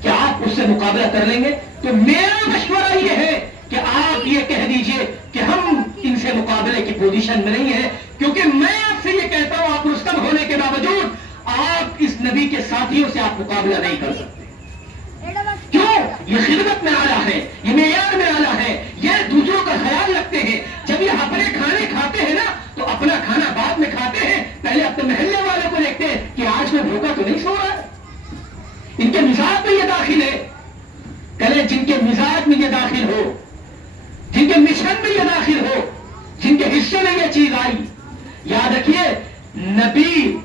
کہ آپ اس سے مقابلہ کر لیں گے تو میرا مشورہ یہ ہے کہ آپ یہ کہہ دیجئے کہ ہم ان سے مقابلے کی پوزیشن میں نہیں ہیں, کیونکہ میں آپ سے یہ کہتا ہوں آپ رستم ہونے کے باوجود آپ اس نبی کے ساتھیوں سے آپ مقابلہ نہیں کر سکتے. کیوں؟ یہ خدمت میں آلہ ہے, یہ معیار میں آلہ ہے, یہ دوسروں کا خیال رکھتے ہیں. جب یہ اپنے کھانے کھاتے ہیں نا تو اپنا کھانا بعد میں کھاتے ہیں, پہلے اپنے محلے والے کو دیکھتے ہیں کہ آج میں بھوکا تو نہیں سو رہا ہے. ان کے مزاج میں یہ داخل ہے. پہلے جن کے مزاج میں یہ داخل ہو, جن کے مشن میں یہ داخل ہو, جن کے حصے میں یہ چیز آئی, یاد رکھیے نبی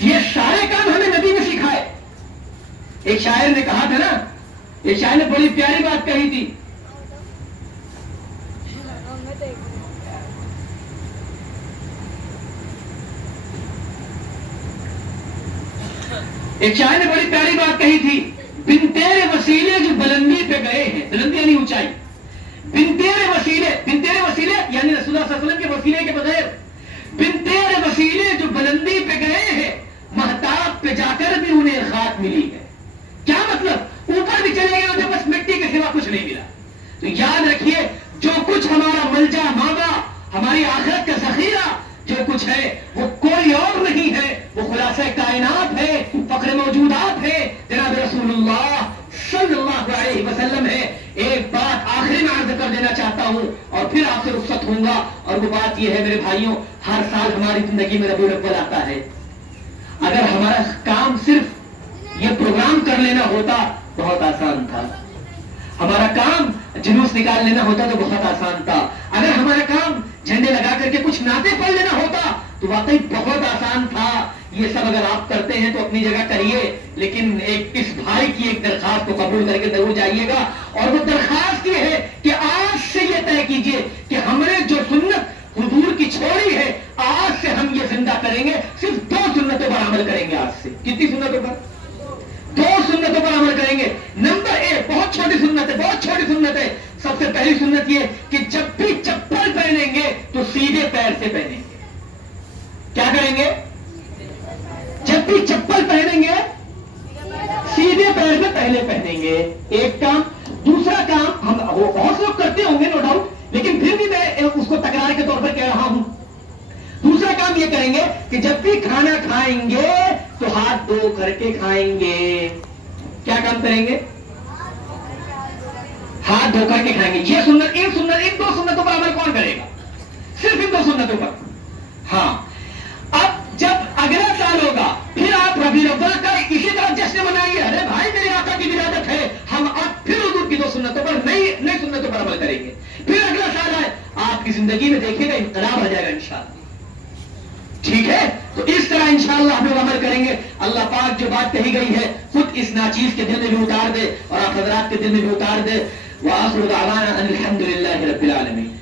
یہ سارے کام ہمیں نبی نے سکھائے. ایک شاعر نے کہا تھا نا, ایک شاعر نے بڑی پیاری بات کہی تھی, ایک شاعر نے بڑی پیاری بات کہی تھی, بن تیرے وسیلے جو بلندی پہ گئے ہیں, بلندی یعنی اونچائی, بن تیرے وسیلے یعنی رسول اللہ صلی اللہ علیہ وسلم کے وسیلے کے بغیر, بن تیرے وسیلے جو بلندی پہ گئے ہیں مہتاب پہ جا کر بھی انہیں خاک ملی ہے. کیا مطلب؟ اوپر بھی چلے گئے بس مٹی کے سوا کچھ نہیں ملا. تو یاد رکھیے جو کچھ ہمارا ملجا مانگا, ہماری آخرت کا ذخیرہ جو کچھ ہے وہ کوئی اور نہیں ہے, وہ خلاصہ کائنات ہے, فخر موجودات ہے, جناب رسول اللہ صلی اللہ علیہ وسلم ہے. ایک بات آخری میں عرض کر دینا چاہتا ہوں اور پھر آپ سے رخصت ہوں گا, اور وہ بات یہ ہے میرے بھائیوں, ہر سال ہماری زندگی میں ربیع الاول آتا ہے. اگر ہمارا کام صرف یہ پروگرام کر لینا ہوتا بہت آسان تھا, ہمارا کام جلوس نکال لینا ہوتا تو بہت آسان تھا, اگر ہمارا کام جھنڈے لگا کر کے کچھ نعتیں پڑھ لینا ہوتا تو واقعی بہت آسان تھا. یہ سب اگر آپ کرتے ہیں تو اپنی جگہ کریے, لیکن ایک اس بھائی کی ایک درخواست کو قبول کر کے ضرور جائیے گا, اور وہ درخواست یہ ہے کہ آج سے یہ طے کیجئے کہ ہم نے جو سنت حضور کی چھوڑی ہے آج سے ہم یہ زندہ کریں گے. صرف 2 سنتوں پر عمل کریں گے آج سے. کتنی سنتوں پر؟ 2 سنتوں پر عمل کریں گے. نمبر 1 بہت چھوٹی سنت ہے, بہت چھوٹی سنت ہے. سب سے پہلی سنت یہ کہ جب بھی چپل پہنیں گے تو سیدھے پیر سے پہنیں گے. کیا کریں گے؟ جب بھی چپل پہنیں گے سیدھے پیر سے پہلے پہنیں گے. ایک کام. دوسرا کام, ہم وہ بہت لوگ کرتے ہوں گے نو ڈاؤٹ, لیکن پھر بھی میں اس کو یہ کریں گے کہ جب بھی کھانا کھائیں گے تو ہاتھ دھو کر کے کھائیں گے. کیا کام کریں گے؟ ہاتھ دھو کر کے کھائیں گے. یہ سنت ان دو سنتوں پر عمل کون کرے گا؟ صرف ان دو سنتوں پر. ہاں اب جب اگلا سال ہوگا پھر آپ ربیع الاول کا اسی طرح جشن منائیے. ارے بھائی میرے آقا کی ولادت ہے, ہم اب پھر حضور کی دو سنتوں پر نئی سنتوں پر عمل کریں گے. پھر اگلا سال آئے, آپ کی زندگی میں دیکھیے گا انقلاب آ جائے گا انشاءاللہ. ٹھیک ہے, تو اس طرح انشاءاللہ ہم لوگ عمل کریں گے. اللہ پاک جو بات کہی گئی ہے خود اس ناچیز کے دل میں بھی اتار دے اور آپ حضرات کے دل میں بھی اتار دے. وآخر دعوانا ان الحمد للہ رب العالمین.